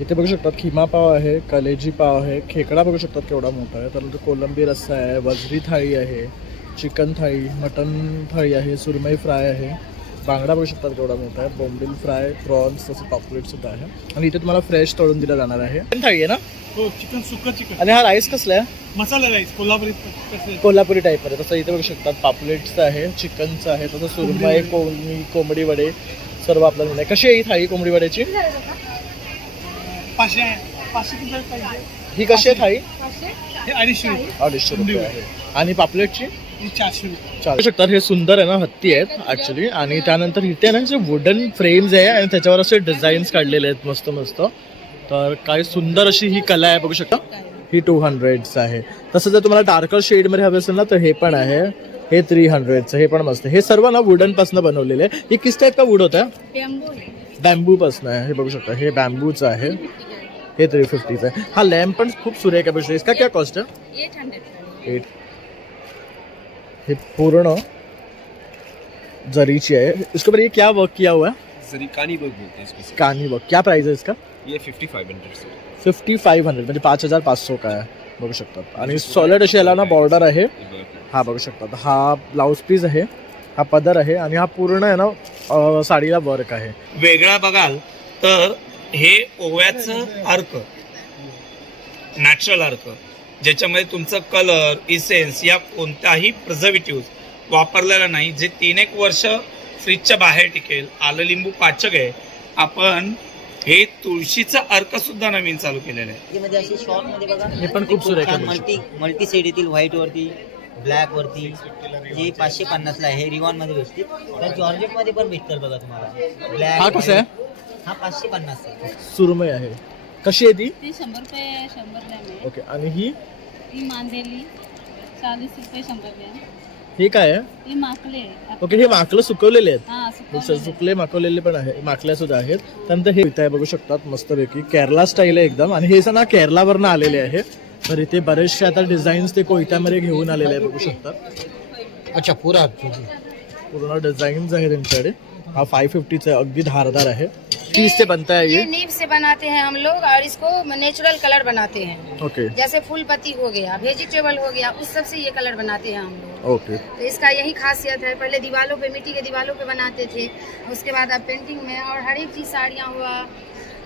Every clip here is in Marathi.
इथे बघू शकतात खिमा पाव आहे, कलेजी पाव आहे, खेकडा बघू शकतात केवढा मोठा आहे, त्यानंतर कोलंबी रस्सा आहे, वजरी थाळी आहे, चिकन थाळी, मटन थाळी आहे, सुरमई फ्राय आहे, बांगडा बघू शकतात केवढा मोठा आहे, बोंबील फ्राय, प्रॉन्स तसं पॉपलेट सुद्धा आहे आणि इथे तुम्हाला फ्रेश तळून दिला जाणार आहे. चिकन थाळी आहे ना? हो, चिकन सुक्का चिकन. आणि हा राईस कसला आहे? मसाला राईस कोल्हापुरी टाईप आहे. तसं इथे बघू शकतात पापलेटचं आहे, चिकनचं आहे, तसं सुरमई, कोंबडी वडे सर्व आपल्याला मिळेल. कशी आहे ही थाळी कोंबडी वड्याची? 500 पाहिजे. ही कशी आहे थाळी? हे 250 रुपये आहे. आणि पापलेटची 400 बघू शकतात. हे सुंदर आहे ना, हत्ती आहेत ऍक्च्युली. आणि त्यानंतर इथे ना जे वुडन फ्रेम्स आहे आणि त्याच्यावर असे डिझाईन्स काढलेले आहेत मस्त मस्त. तर काय सुंदर अशी ही कला आहे बघू शकता. ही 200 आहे. तसं जर तुम्हाला डार्कर शेडमध्ये हवे असेल ना तर हे पण आहे. हे 300चं, हे पण मस्त. हे सर्व ना वुडन पासून बनवलेले आहे. ही किस टाईप का वूड होता? बॅम्बू पासून आहे. हे बघू शकता, हे बॅम्बूचं आहे. हे 350चं आहे. हा लॅम्प पण खूप सुरेख आहे. इसका क्या कॉस्ट है? 800. हे पूर्ण जरीची आहे. इसके ऊपर ये क्या वर्क किया हुआ है? जरी कानी वर्क बोलते हैं इसको. कानी वर्क. क्या प्राइस है इसका? ये 5500 से. 5500 म्हणजे 5500 का आहे बघू शकतात. आणि सॉलिड अशी याला ना बॉर्डर आहे. हा बघू शकतात. हा ब्लाउज पीस आहे, हा पदर आहे आणि हा पूर्ण आहे ना साडीला वर्क आहे. वेगळा बघाल तर हे ओव्याचं अर्क, नॅचरल अर्क, ज्याच्यामध्ये तुमचं कलर, इसेन्स या कोणताही प्रिझर्वेटिव्ह वापरलेला नाही, जे 3-1 वर्ष फ्रीजच्या बाहेर टिकेल. आलं लिंबू पाचक आहे. आपण हे तुळशीचं अर्क सुद्धा नवीन चालू केलेलं आहे. मध्ये अशी शॉर्ट मध्ये बघा, हे पण खूप सुरेख आहे. मल्टी सेड येतील, व्हाईट वरती, ब्लॅक वरती. जे 550 ला आहे, रिवॉन मध्ये भेटतील. तर जॉर्जेट मध्ये पण भेटतात बघा तुम्हाला. ब्लॅक. हा कसा आहे? हा 550 आहे. सुरमई आहे. कशी आहे ती? 100 रुपये 100 ग्रॅम आहे. ओके. आणि ही मांदेली 40 रुपये 100 ग्रॅम. हे काय आहे? ही माकले आहे. ओके. हे माकलं सुकवलेले आहेत. हा, सुकवलेले. सुकले माकवलेले पण आहे, माकल्या सुद्धा आहेत. त्यानंतर हे इथे बघू शकतात मस्तपैकी केरला स्टाईल आहे एकदम. आणि हे ना केरलावरनं आलेले आहे. तर इथे बरेचसे आता डिझाईन्स ते कोयत्यामध्ये घेऊन आलेले आहे बघू शकतात. अच्छा, पूरा पूर्ण डिझाईन्स आहे त्यांच्याकडे. हा 550 आहे, अगदी धारदार आहे. 30 से बनता है ये नीब से बनाते हैं हम लोग और इसको नेचुरल कलर बनाते हैं. ओके. जैसे फूल पत्ती हो गया, वेजिटेबल हो गया, उस सब से ये कलर बनाते हैं हम लोग. ओके. तो इसका यही खासियत है. पहले दीवारों पे, मिट्टी के दीवारों पे बनाते थे, उसके बाद अब पेंटिंग में. और हर एक चीज, साड़ियाँ हुआ,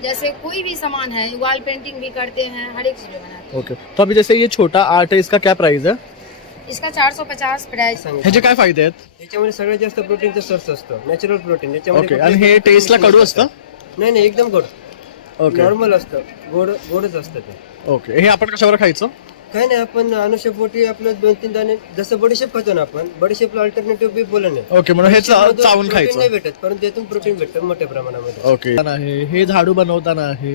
जैसे कोई भी सामान है, वॉल पेंटिंग भी करते हैं, हर एक चीज बनाते हैं. ओके. तो अभी जैसे ये छोटा आर्ट है, इसका क्या प्राइस है? इसका 450 प्राइस. ह्याचे काय फायदे आहेत? याच्यामध्ये सगळ्यात जास्त प्रोटीनचा सोर्स असतो, नॅचरल प्रोटीन. ओके. आणि हे टेस्टला कडू असतं? नाही नाही, एकदम गोड. ओके. नॉर्मल असतं, गोडच असतं ते. ओके. हे आपण कशावर खायचं? काय नाही, आपण अनुषपोटी आपलं 2-3 दाणे, जसं बडीशेप खातो ना आपण, बडीशेपला अल्टरनेटिव्ह बी बोलणं आहे. ओके. म्हणून हे चावून प्रोटीन खायचं नाही भेटत, परंतु त्यातून प्रोटीन भेटतं मोठ्या प्रमाणामध्ये. ओके. आहे हे झाडू बनवताना आहे,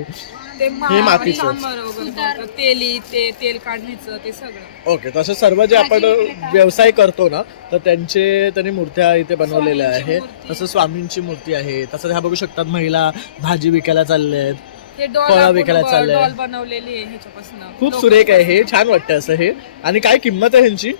हे मातीचं. तेल काढण्याचं ते सगळं. ओके. तसं सर्व जे आपण व्यवसाय करतो ना, तर त्यांनी मूर्त्या इथे बनवलेल्या आहे. तसं स्वामींची मूर्ती आहे. तसं ह्या बघू शकतात महिला भाजी विकायला चालल्या आहेत, फळं विकायला चाललंय. डॉल बनवलेली आहे ह्याच्यापासून. खूप सुरेख आहे हे, छान वाटतं असं हे. आणि काय किंमत आहे ह्यांची?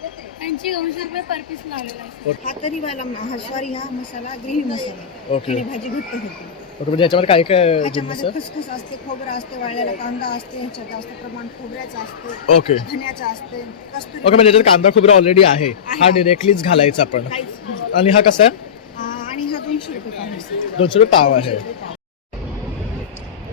200 रुपये पर पीस लावलेला आहे. हा तरीवाला हा सॉरी, हा मसाला ग्रेव्ही मसाला. ओके. भाजी घट्ट होते. ओके. म्हणजे ह्याच्यामध्ये काय काय जिन्नस ह्याच्यामध्ये आहे? खसखस असते, खोबरं असते, वाळलेला कांदा असते, ह्याच्यात जास्त प्रमाण खोबऱ्याचं असते, ओके. धन्याचं असते, कस्तुरी. ओके. म्हणजे याच्यात कांदा खोबरं ऑलरेडी आहे, हा डिरेक्टलीच घालायचा आपण. आणि हा कसा आहे? आणि हा 200 रुपये आहे. 200 रुपये पाव आहे.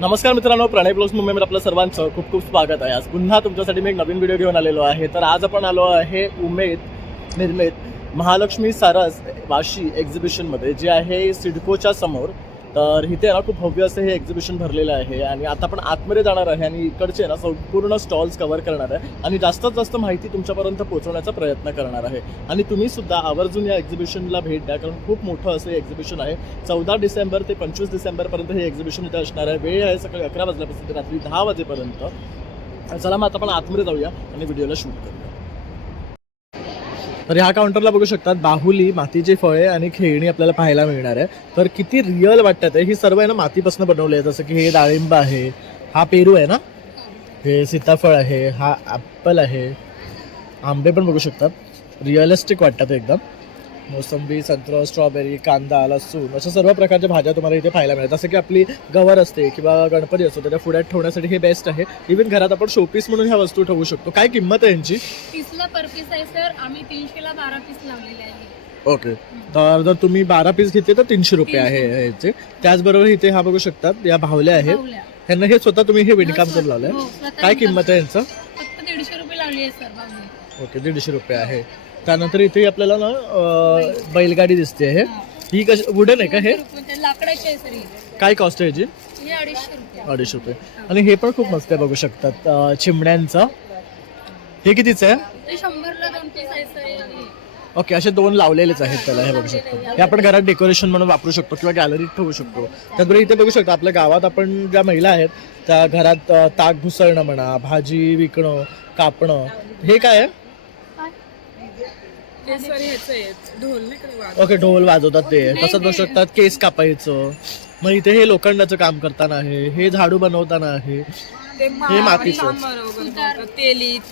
नमस्कार मित्रांनो, प्रणय ब्लॉग्स मुंबईमध्ये आपलं सर्वांचं खूप खूप स्वागत आहे. आज पुन्हा तुमच्यासाठी मी एक नवीन व्हिडिओ घेऊन आलेलो आहे. तर आज आपण आलो आहे उमेद निर्मित महालक्ष्मी सारस वाशी एक्झिबिशनमध्ये, जे आहे सिडकोच्या समोर. तर इथे ना खूप भव्य असं हे एक्झिबिशन भरलेलं आहे. आणि आता आपण आतमध्ये जाणार आहे आणि इकडचे ना संपूर्ण स्टॉल्स कव्हर करणार आहे आणि जास्तीत जास्त माहिती तुमच्यापर्यंत पोहोचवण्याचा प्रयत्न करणार आहे. आणि तुम्ही सुद्धा आवर्जून या एक्झिबिशनला भेट द्या, कारण खूप मोठं असं एक्झिबिशन आहे. 14 डिसेंबर ते 25 डिसेंबरपर्यंत हे एक्झिबिशन इथे असणार आहे. वेळ आहे सकाळी 11 वाजल्यापासून ते रात्री 10 वाजेपर्यंत. चला मग आता आपण आतमध्ये जाऊया आणि व्हिडिओला शूट करूया. तर ह्या काउंटरला बघू शकतात बाहुली, मातीची फळे आणि खेळणी आपल्याला पाहायला मिळणार आहे. तर किती रिअल वाटतात ही सर्व आहे ना, मातीपासून बनवले आहे. जसं की हे डाळिंब आहे, हा पेरू आहे ना, हे सीताफळ आहे, हा ॲपल आहे, आंबे पण बघू शकतात. रिअलिस्टिक वाटतात एकदम. मोसंबी, संत्र, स्ट्रॉबेरी, कांदा, लसूण अशा सर्व प्रकारच्या भाज्या तुम्हाला इथे पाहायला मिळतात. जसं की आपली गवार असते किंवा गणपती असतो त्याच्या पुढ्यात ठेवण्यासाठी हे बेस्ट आहे. इव्हन घरात आपण शोपीस म्हणून ह्या वस्तू ठेवू शकतो. काय किंमत आहे यांची? 30ला पर पीस आहे सर. आम्ही 300ला 12 पीस लावलेले आहे. ओके, तर जर तुम्ही 12 पीस घेतले तर 300 रुपये आहे ह्याचे. त्याचबरोबर इथे हा बघू शकतात या भावल्या आहेत. बाहुल्या. ह्यांना हे स्वतः तुम्ही हे विणकाम करून लावलंय. हो, स्वतः काय किंमत आहे यांचं? फक्त 150 रुपये लावली आहे सर बाहुली. ओके, 150 रुपये आहे. त्यानंतर इथे आपल्याला ना बैलगाडी दिसते आहे. ही कशी वुडन आहे का हे? लाकडाची आहे सर ही. काय कॉस्ट आहे याची? हे 250 रुपये. 250 रुपये. आणि हे पण खूप मस्त आहे बघू शकतात चिमण्यांचं. हे कितीचं आहे? ते 100ला 2 पीस आहे सर. ओके, असे 2 लावलेलेच आहेत त्याला. हे बघू शकतो. हे आपण घरात डेकोरेशन म्हणून वापरू शकतो किंवा गॅलरीत ठेवू शकतो. त्याचबरोबर इथे बघू शकतो आपल्या गावात आपण ज्या महिला आहेत त्या घरात ताक घुसळणं म्हणा, भाजी विकणं, कापणं, हे काय आहे? ते सर ह्याचं आहे ढोल नाही का वाजवतात. ओके, ढोल वाजवतात ते. तसंच बघू शकतात केस कापायचं. मग इथे हे लोखंडाचं काम करताना आहे, हे झाडू बनवताना आहे, ते हे मातीचं. सांबार वगैरे बनवतात.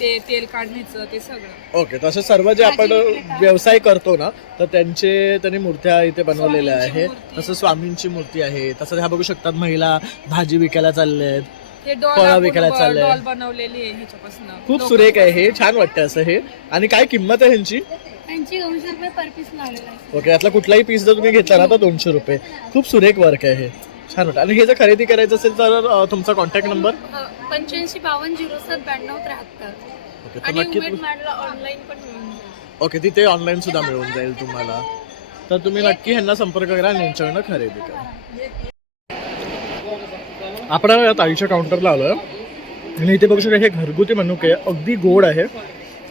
ते तेल काढण्याचं ते सगळं. ओके, तसं सर्व जे आपण व्यवसाय करतो ना तर त्यांनी मूर्त्या इथे बनवलेल्या आहे. तसं स्वामींची मूर्ती आहे. तसंच ह्या बघू शकतात महिला भाजी विकायला चालले आहेत, ते फळं विकायला चाललंय. डॉल बनवलेली आहे ह्याच्यापासून. खूप सुरेख आहे हे, छान वाटतं असं हे. आणि काय किंमत आहे ह्यांची? त्यांची 200 रुपये पर पीस लावलेला आहे. ओके, यातला कुठलाही पीस जर तुम्ही घेतला ना तर 200 रुपये. खूप सुरेख वर्क आहे हे, छान वाटतं. आणि हे जर खरेदी करायचं असेल तर तुमचा कॉन्टॅक्ट नंबर? 85 52 07 92 73. ओके, तर आणि नक्की उमेद मॅडला ऑनलाईन पण मिळून जाईल. ओके, तिथे ऑनलाईन सुद्धा मिळून जाईल तुम्हाला. तर तुम्ही नक्की ह्यांना संपर्क करा आणि यांच्याकडनं खरेदी करा. आपण या ताईच्या काउंटरला आलोय आणि इथे बघू शकता हे घरगुती मनुके अगदी गोड आहे.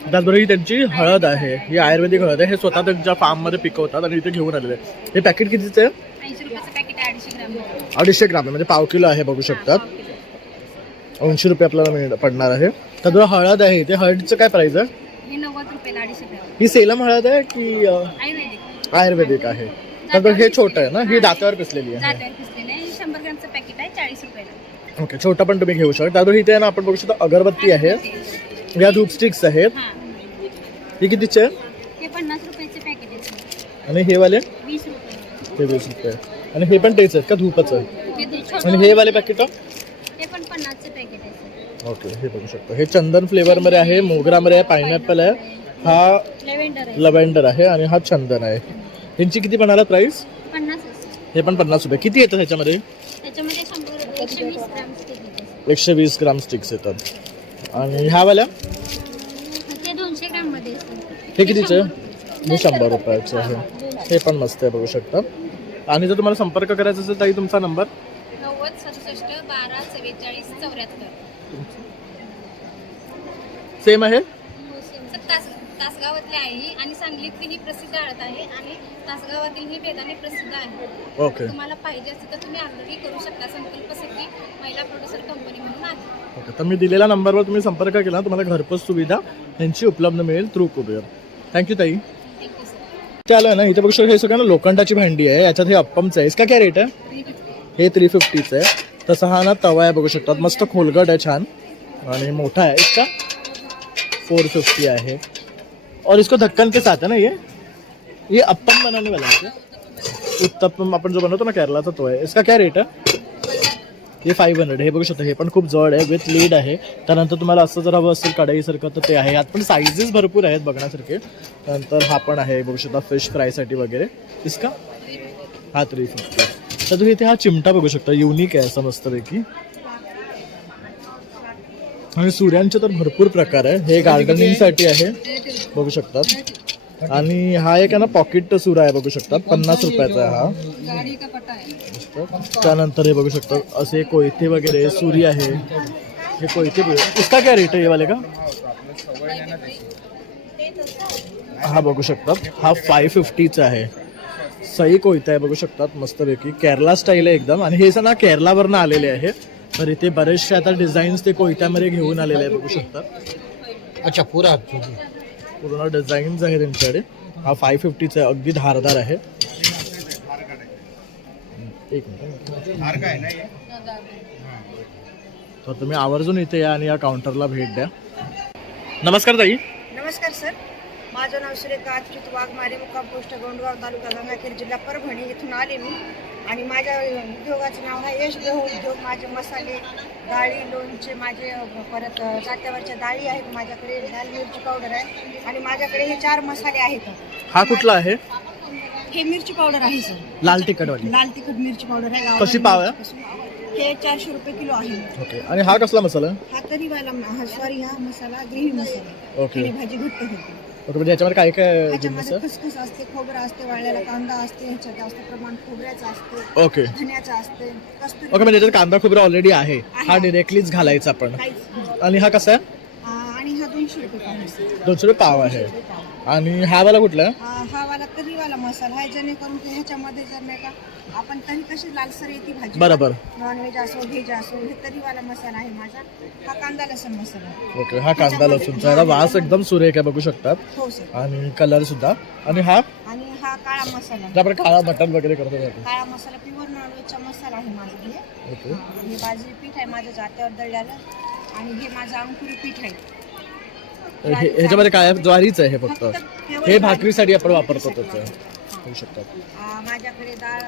त्याचबरोबर ही त्यांची हळद आहे, ही आयुर्वेदिक हळद आहे. हे स्वतः त्यांच्या फार्ममध्ये पिकवतात आणि इथे घेऊन आलेले आहे. हे पॅकेट कितीचं आहे? 80 रुपयाचं पॅकेट आहे. 250 ग्राम. 250 ग्राम आहे, म्हणजे पाव किलो आहे बघू शकतात. 80 रुपये आपल्याला पडणार आहे. त्याचबरोबर हळद आहे. ते हळदीचं काय प्राइस आहे? हे 90 रुपये 250 ग्राम. ही सेलम हळद आहे की आयुर्वेदिक. आयुर्वेदिक आहे? त्याचबरोबर हे छोटं आहे ना, ही दातावर पिसलेली आहे. जात्यावर पिसलेलं आहे. 100 ग्रामचं पॅकेट आहे 40 रुपयाला. ओके, छोटा पण तुम्ही घेऊ शकता. त्याचबरोबर इथे ना आपण बघू शकतो अगरबत्ती आहे, या धूप स्टिक्स आहेत. हां, हे कितीचे आहे? हे 50 रुपयाचे पॅकेट आहे. आणि हे वाले? 20 रुपये. ते 20 रुपये. आणि हे पण तेच आहेत का धूपाचं? हे आणि हे वाले पॅकेट? ते पण 50चे पॅकेट आहे. ओके, हे बघू शकतो. हे चंदन फ्लेवरमध्ये आहे, मोगरामध्ये आहे, पायनॅपल आहे, हा लेव्हेंडर आहे. लव्हेंडर आहे आणि हा चंदन आहे. यांची किती म्हणाला प्राइस? 50 असते. हे पण 50 रुपये. किती येतं त्याच्यामध्ये? त्याच्यामध्ये 120 ग्राम स्टिक येते. 120 ग्राम स्टिक्स येतात. आणि ह्या वाल्या? ते 200 ग्राम मध्ये असते. हे कितीचे? हे 100 रुपयाचे आहे. हे पण मस्त आहे बघू शकता. आणि जर तुम्हाला संपर्क करायचा असेल ताई तुमचा नंबर? 90 67 12 44 74. सेम आहे? तासगावातली आहे आणि सांगलीतली ही प्रसिद्ध हळद आहे आणि तासगावातील ही बेदाणे प्रसिद्ध आहे. ओके तुम्हाला पाहिजे असेल तर तुम्ही ऑर्डरही करू शकता. संकल्प सिद्धी महिला प्रोड्युसर कंपनी म्हणून आहे. ओके, तर मी दिलेल्या नंबरवर तुम्ही संपर्क केला तुम्हाला घरपोच सुविधा यांची उपलब्ध मिळेल थ्रू कुरिअर. थँक्यू ताई. Thank you sir. ते आलं ना इथे बघू शकतो. हे सगळं ना लोखंडाची भांडी आहे. याच्यात हे अप्पमचं आहे. इसका काय रेट आहे? 350. हे 350चं आहे. तसं हा ना तवा आहे बघू शकतात. मस्त खोलगट आहे, छान आणि मोठा आहे. इसका 450 आहे. और इसको ढक्कन के साथ है ना ये अप्पम बनाने वाला है. उत्तप्पम आपण जो बनवतो ना केरलाचा तो आहे. इसका क्या रेट आहे? हे 500. हे बघू शकता हे पण खूप जड आहे, विथ लीड आहे. त्यानंतर तुम्हाला असं जर हवं असेल कढईसारखं तर ते आहे. यात पण साईजेस भरपूर आहेत बघण्यासारखे. त्यानंतर हा पण आहे बघू शकता फिश फ्रायसाठी वगैरे. इसका हा 350. तर तुम्ही इथे हा चिमटा बघू शकता, युनिक आहे असं मस्तपैकी. आणि सूर्यांचे तर भरपूर प्रकार आहे. हे गार्डनिंगसाठी आहे बघू शकतात. आणि हा एक आहे ना पॉकेट सुरा आहे बघू शकतात. 50 रुपयाचा आहे हा. गाडी का पट्टा आहे. त्यानंतर हे बघू शकतात असे कोयते वगैरे सुरी आहे. हे कोयते इसका क्या रेट आहे? हे वाले का? हा बघू शकतात हा 550चा आहे. सई कोयता आहे बघू शकतात मस्तपैकी. केरला स्टाईल आहे एकदम. आणि हे ना केरलावरनं आलेले आहे. तर इथे बरेचसे आता डिझाईन्स ते कोयत्यामध्ये घेऊन आलेले आहे बघू शकतात. अच्छा पूरा पूर्ण डिझाईन्स आहे त्यांच्याकडे. हा 550चा आहे, अगदी धारदार आहे. एक मिनिट. तर तुम्ही आवर्जून इथे या आणि या काउंटरला भेट द्या. नमस्कार ताई. नमस्कार सर. माझं नाव सुरेखा अच्युत वाघमारे, मुक्काम पोस्ट गोंडगाव, तालुका गंगाखेड, जिल्हा परभणी इथून आले मी. आणि माझ्या उद्योगाचं नाव आहे यश गहू उद्योग. माझे मसाले, डाळी, लोणचे, माझे परत जात्यावरच्या डाळी आहेत माझ्याकडे, लाल मिरची पावडर आहे आणि माझ्याकडे हे 4 मसाले आहेत. हा कुठला आहे? हे मिरची पावडर आहे सर, लाल तिखटवाली. लाल तिखट मिरची पावडर आहे. कशी पाव आहे? हे 400 रुपये किलो आहे. ओके. आणि हा कसला मसाला? हा तरीवाला हा मसाला ग्रेव्ही मसाला. ओके. आणि भाजी घट्ट होते. ओके, म्हणजे याच्यामध्ये काय काय जिन्नस ह्याच्यामध्ये आहे? खसखस असते, खोबरं असते, वाळलेला कांदा असते, ह्याच्यात जास्त प्रमाण खोबऱ्याचं असते, ओके. धन्याचं असते, कस्तुरी ओके, म्हणजे याच्यात कांदा खोबरा ऑलरेडी आहे, हा डिरेक्टलीच घालायचा आपण. काहीच. आणि हा कसा आहे? आणि हा 200 रुपये पाव आहे. 200 रुपये पाव आहे. आणि हा वाला कुठला आहे? हा वाला तरीवाला मसाला आहे, जेणेकरून की ह्याच्यामध्ये जर नाही का आपण तरी कशी लालसर येते भाजी, बरोबर. नॉनव्हेज असो व्हेज असो, हे तरीवाला मसाला आहे माझा. हा कांदा लसूण मसाला आहे. ओके, हा कांदा लसूणचा. याचा वास एकदम सुरेख आहे, बघू शकतात. हो सर. आणि कलर सुद्धा. आणि हा आणि हा काळा मसाला, जे आपण काळा मटण वगैरे करतो त्यासाठी. काळा मसाला प्युअर नॉनव्हेजचा मसाला आहे माझा. हे ओके. हे बाजरी पीठ आहे माझं जात्यावर दळल्याला. आणि हे माझं अंकुरी पीठ आहे. ह्याच्यामध्ये काय आहे? ज्वारीच आहे हे फक्त. केवळ हे भाकरीसाठी आपण वापरतो त्याचं, बघू शकतात. माझ्याकडे डाळ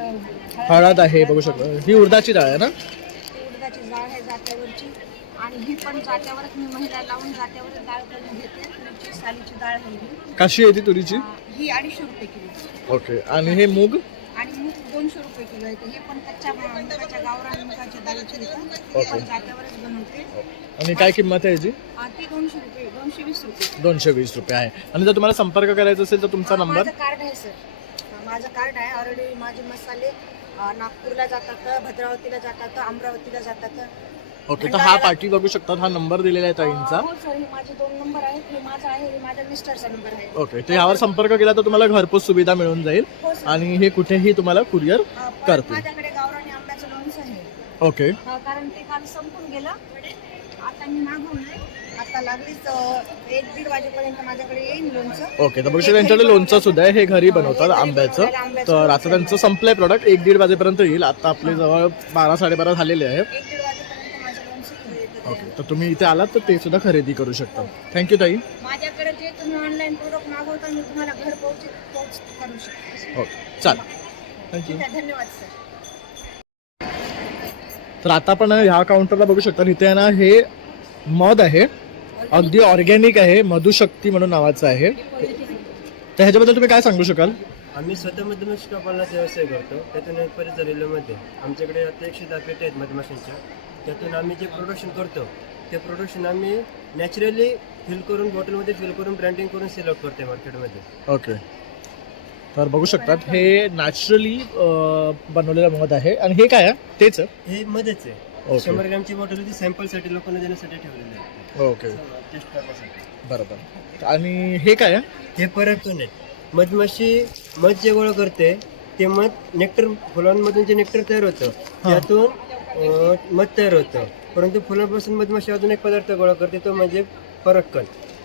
हळद आहे, बघू शकता. ही उडदाची डाळ आहे ना? उडदाची डाळ आहे जात्यावरची. आणि ही पण जात्यावरच मी महिला लावून जात्यावरच डाळ करून घेते. तुरीची सालीची डाळ आहे ही. कशी आहे ती तुरीची? ही 250 रुपये किलो. ओके. आणि हे मूग? आणि मूग 200 रुपये किलो आहे. हे पण कच्च्या मुगाच्या गावरान मुगाच्या डाळीचे येतं. ओके. पण जात्यावरच बनवते. आणि काय किंमत आहे याची? ती 200 रुपये, 220 रुपये. 220 रुपये आहे. आणि जर तुम्हाला संपर्क करायचा असेल तर तुमचा नंबर? माझं कार्ड आहे सर, माझं कार्ड आहे. ऑलरेडी माझे मसाले नागपूरला जातात, भद्रावतीला जातात, अमरावतीला जातात. ओके. तर हा पाठी बघू शकतात, हा नंबर दिलेला आहे ताईंचा. हो सर, हे माझे 2 नंबर आहेत. हे माझा आहे, हे माझ्या मिस्टरचा नंबर आहे. ओके. तर यावर संपर्क केला तर तुम्हाला घरपोच सुविधा मिळून जाईल. हो सर. आणि हे कुठेही तुम्हाला कुरिअर परत करतील. माझ्याकडे गावरानी आंब्याचं लोणचं आहे. ओके. कारण ते काल संपून गेलं. आता मी मागवलंय. आता लागलीच 1-1:30 वाजेपर्यंत माझ्याकडे येईल लोणचं. ओके. तर बघू शकता त्यांच्याकडे लोणचं सुद्धा आहे, हे घरी बनवतात आंब्याचं. तर आता त्यांचं संपलंय प्रोडक्ट, 1-1:30 वाजेपर्यंत येईल. आता आपले जवळ 12-12:30 झालेले आहे. 1-1:30 वाजेपर्यंत माझं लोणचं येईल. ओके. तर तुम्ही इथे आलात तर ते सुद्धा खरेदी करू शकता. थँक्यू ताई. माझ्याकडे जे तुम्ही ऑनलाईन प्रोडक्ट मागवता मी तुम्हाला घर पोच करू शकते. ओके, चालेल. थँक्यू. ठीक आहे, धन्यवाद सर. तर आता आपण ह्या काउंटरला बघू शकता, इथे आहे ना हे मध आहे, अगदी ऑर्गॅनिक आहे, मधुशक्ती म्हणून नावाचं आहे. तर ह्याच्याबद्दल तुम्ही काय सांगू शकाल? आम्ही स्वतः मधमाशी पालनाचा व्यवसाय करतो. त्यातून परिसर रेल्वेमध्ये आमच्याकडे आता 110 पेट्या आहेत मधमाशांच्या. त्यातून आम्ही जे प्रोडक्शन करतो ते प्रोडक्शन आम्ही नॅचरली फिल करून, बॉटलमध्ये फिल करून, ब्रँडिंग करून सेल आउट करतो मार्केटमध्ये. ओके. तर बघू शकतात हे नॅचरली बनवलेलं मध आहे. आणि हे काय आहे? तेच आहे? हे मध्येच आहे. ओके. 100 ग्रॅमची बॉटल होती, सॅम्पलसाठी लोकांना देण्यासाठी ठेवलेली आहे. ओके, टेस्ट करण्यासाठी. बरोबर. आणि हे काय आहे? हे परतून आहे. मधमाशी मध जे गोळा करते ते मध नेक्टर, फुलांमधून जे नेक्टर तयार होतं त्यातून मध तयार होतं. परंतु फुलांपासून मधमाशी अजून एक पदार्थ गोळा करते, तो म्हणजे परागकण,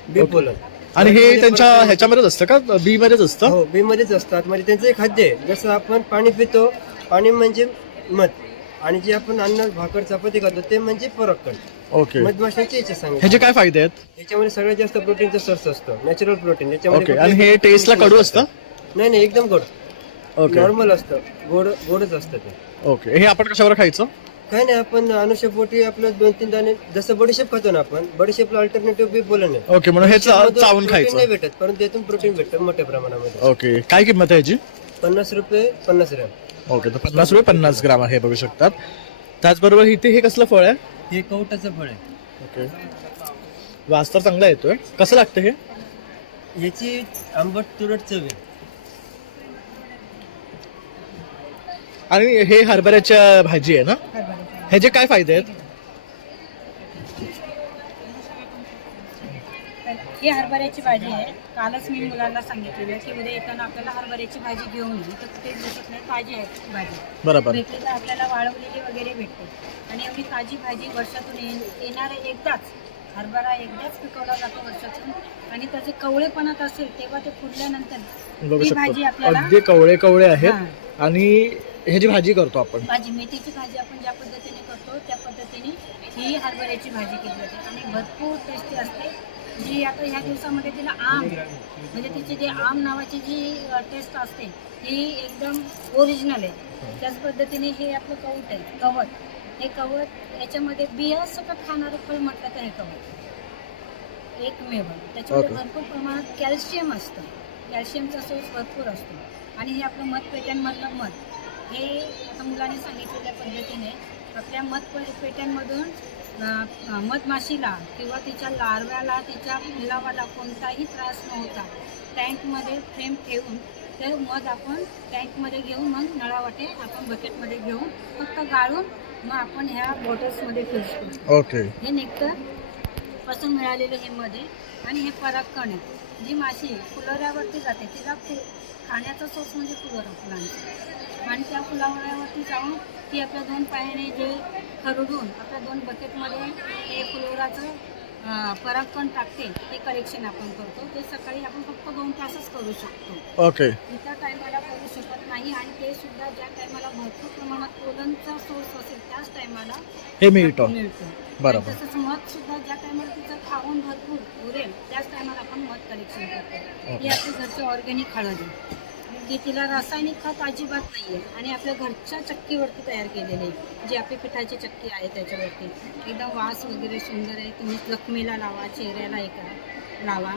बी पोलन. आणि हे त्यांच्या ह्याच्यामध्येच असतं का? बी मध्येच असतं? हो, बी मध्येच असतात. म्हणजे त्यांचं एक खाद्य आहे. जसं आपण पाणी पितो, पाणी म्हणजे मध, आणि जे आपण अन्न, भाकर, चपाती खातो ते म्हणजे परागकण. ओके. मधमाशांचे याचे सांगितले. ह्याचे काय फायदे आहेत? याच्यामध्ये सगळ्यात जास्त प्रोटीनचा सोर्स असतो, नॅचरल प्रोटीन. ओके. आणि हे टेस्टला कडू असतं? नाही, एकदम गोड, ओके. नॉर्मल असतं, गोडच असतं ते. ओके. हे आपण कशावर खायचं? काय नाही, आपण अनुषपोटी आपलं 2-3 दाणे, जसं बडीशेप खातो ना आपण, बडीशेपला अल्टरनेटिव्ह बी बोलन आहे. ओके. म्हणून हे चावून प्रोटीन खायचं? नाही भेटत, परंतु यातून प्रोटीन भेटतं मोठ्या प्रमाणामध्ये. ओके. काय किंमत आहे याची? 50 रुपये 50 ग्रॅम. ओके. तर 50 रुपये 50 ग्राम आहे, बघू शकतात. त्याचबरोबर इथे हे कसलं फळ आहे? हे कवटाचं फळ आहे. ओके. वास तर चांगला येतोय. कसं लागतं हे? याची आंबट तुरट चव आहे. आणि हे हरभऱ्याच्या भाजी आहे ना? ह्याचे काय फायदे आहेत? ही हरभऱ्याची भाजी आहे. कालच मी मुलांना सांगितलेलं की उद्या येताना आपल्याला हरभऱ्याची भाजी घेऊन येईल, तर कुठे दिसत नाही, ताजी आहे भाजी. बरोबर. भेटली तर आपल्याला वाळवलेली वगैरे भेटते. आणि एवढी ताजी भाजी वर्षातून येणारे एकदाच, हरभरा एकदाच पिकवला जातो वर्षातून. आणि त्याचे कवळेपणात असेल तेव्हा ते फुडल्यानंतर बघू ती भाजी शकतो आपल्याला अगदी कवळे कवळे आहेत. हां. आणि ह्याची भाजी करतो आपण. भाजी, मेथीची भाजी आपण ज्या पद्धतीने करतो त्या पद्धतीने ही हरभऱ्याची भाजी केली जाते. आणि भरपूर टेस्टी असते. जी आता ह्या दिवसामध्ये तिला आम म्हणजे तिची जी आम नावाची जी टेस्ट असते ही एकदम ओरिजिनल आहे. त्याच पद्धतीने हे आपलं कवट आहे, कवट. हे कवट याच्यामध्ये बिया सकट खाणारं फळ म्हटलं तर हे कवट एकमेव. त्याच्यामध्ये भरपूर प्रमाणात कॅल्शियम असतं, कॅल्शियमचा सोर्स भरपूर असतो. आणि हे आपलं मध पेट्यांमधलं मध हे आता मुलांनी सांगितलेल्या पद्धतीने आपल्या मध पेट्यांमधून मधमाशीला किंवा तिच्या लार्व्याला तिच्या मुलावाला कोणताही त्रास न होता टँकमध्ये फ्रेम ठेवून ते मध आपण टँकमध्ये घेऊन मग नळावाटे आपण बकेटमध्ये घेऊन फक्त गाळून मग आपण ह्या बॉटल्समध्ये फिल्स करतो. ओके. हे नेक्टर पासून मिळालेलं हे मध आहे. आणि हे परागकण आहे. जी माशी फुलोऱ्यावरती जाते तिला खाण्याचा सोर्स म्हणजे फुलोरा फुलांचा. आणि त्या फुलावऱ्यावरती जाऊन ती आपल्या 2 पायाने जे खरडून आपल्या 2 बकेटमध्ये हे फुलोराचं परागकण टाकते ते कलेक्शन आपण करतो. ते सकाळी आपण फक्त 2 तासच करू शकतो. ओके. इतर टायमाला करू शकत नाही. आणि ते सुद्धा ज्या टायमाला भरपूर प्रमाणात पोलनचा सोर्स असेल त्याच टायमाला हे मिळतं. बरोबर. तसंच मध सुद्धा ज्या टायमाला तिचं खाऊन भरपूर उरेल त्याच टायमाला आपण मध कलेक्शन करतो. ही आपली घरची ऑर्गॅनिक हळद आहे की तिला रासायनिक खत अजिबात नाही आहे आणि आपल्या घरच्या चक्कीवरती तयार केलेली आहे. जी आपली पिठाची चक्की आहे त्याच्यावरती एकदम वास वगैरे सुंदर आहे. तुम्ही जखमेला लावा, चेहऱ्याला हे करा लावा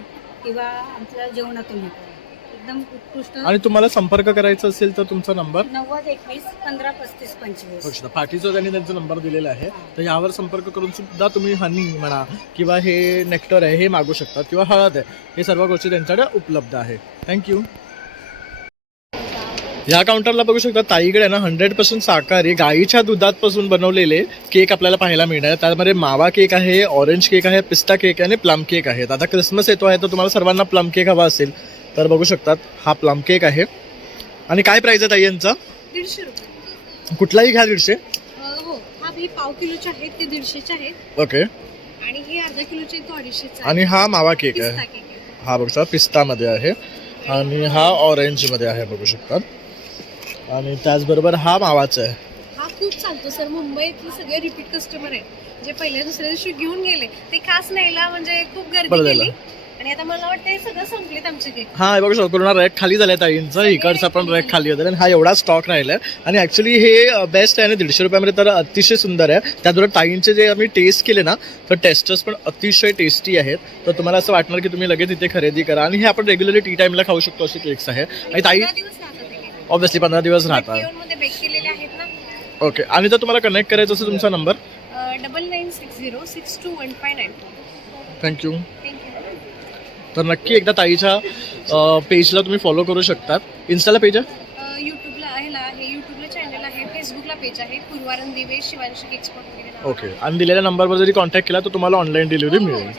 किंवा आपल्या जेवणातून हे करा, एकदम उत्कृष्ट. आणि तुम्हाला संपर्क करायचा असेल तर तुमचा नंबर 9021153525. पाठीचा त्यांनी त्यांचा नंबर दिलेला आहे. तर यावर संपर्क करून सुद्धा तुम्ही हनी म्हणा किंवा हे नेक्टर आहे हे मागू शकतात किंवा हळद आहे, हे सर्व गोष्टी त्यांच्याकडे उपलब्ध आहे. थँक्यू. या काउंटरला बघू शकता ताईकडे ना 100% शाकाहारी गाईच्या दुधापासून बनवलेले केक आपल्याला पाहायला मिळणार. त्यामध्ये मावा केक आहे, ऑरेंज केक आहे, पिस्ता केक आहे आणि प्लम केक आहे. आता क्रिसमस येतो आहे तर तुम्हाला सर्वांना प्लम केक हवा असेल तर बघू शकतात हा प्लम केक आहे. आणि काय प्राइस आहे ताई यांचा? 150 रुपये. कुठलाही घ्या 150. हो, हा ही पाव किलोचे आहेत ते 150चे आहेत. ओके. आणि हे अर्धा किलोचे तो 250चे आहे. आणि हा मावा केक आहे, पिस्ता केक आहे. हा बघू शकता पिस्तामध्ये आहे आणि हा ऑरेंजमध्ये आहे बघू शकतात. आणि त्याचबरोबर हा मावाचा आहे. हा खूप चालतो सर. मुंबईतले सगळे रिपीट कस्टमर आहेत जे पहिल्या दुसऱ्या दिवशी घेऊन गेले ते खास न्यायला म्हणजे खूप गर्दी बरं केली. झालं. आणि आता मला वाटतं हे सगळं संपलेत आमचे केक. हा हे बघू शकतो पूर्ण रॅक खाली झालाय ताईंचा. इकडचा पण रॅक खाली होता आणि हा एवढा स्टॉक राहिलाय. आणि ऍक्च्युली हे बेस्ट आहे ना 150 रुपयामध्ये तर अतिशय सुंदर आहे. त्याचबरोबर ताईंचे जे आम्ही टेस्ट केले ना तर टेस्टर्स पण अतिशय टेस्टी आहेत. तर तुम्हाला असं वाटणार की तुम्ही लगेच इथे खरेदी करा. आणि हे आपण रेग्युलरली टी टाइमला खाऊ शकतो असे केक्स आहे. आणि ताई 15 दिवस राहतात ते केक. ऑब्व्हियसली 15 दिवस राहतात. मध्ये बेक केलेले आहेत ना. ओके. आणि जर तुम्हाला कनेक्ट करायचं असेल तुमचा नंबर 9960621594. थँक्यू. थँक्यू. तर नक्की एकदा ताईच्या पेजला तुम्ही फॉलो करू शकतात. इन्स्टाला पेज आहे, यूट्यूबला आहे ना, हे यूट्यूबला चॅनल आहे, फेसबुकला पेज आहे, पूर्वारन दिवे शिवांशी एक्सपोर्ट वगैरे नाव. ओके. आणि दिलेल्या नंबरवर जरी कॉन्टॅक्ट केला तर तुम्हाला ऑनलाईन डिलिव्हरी मिळेल.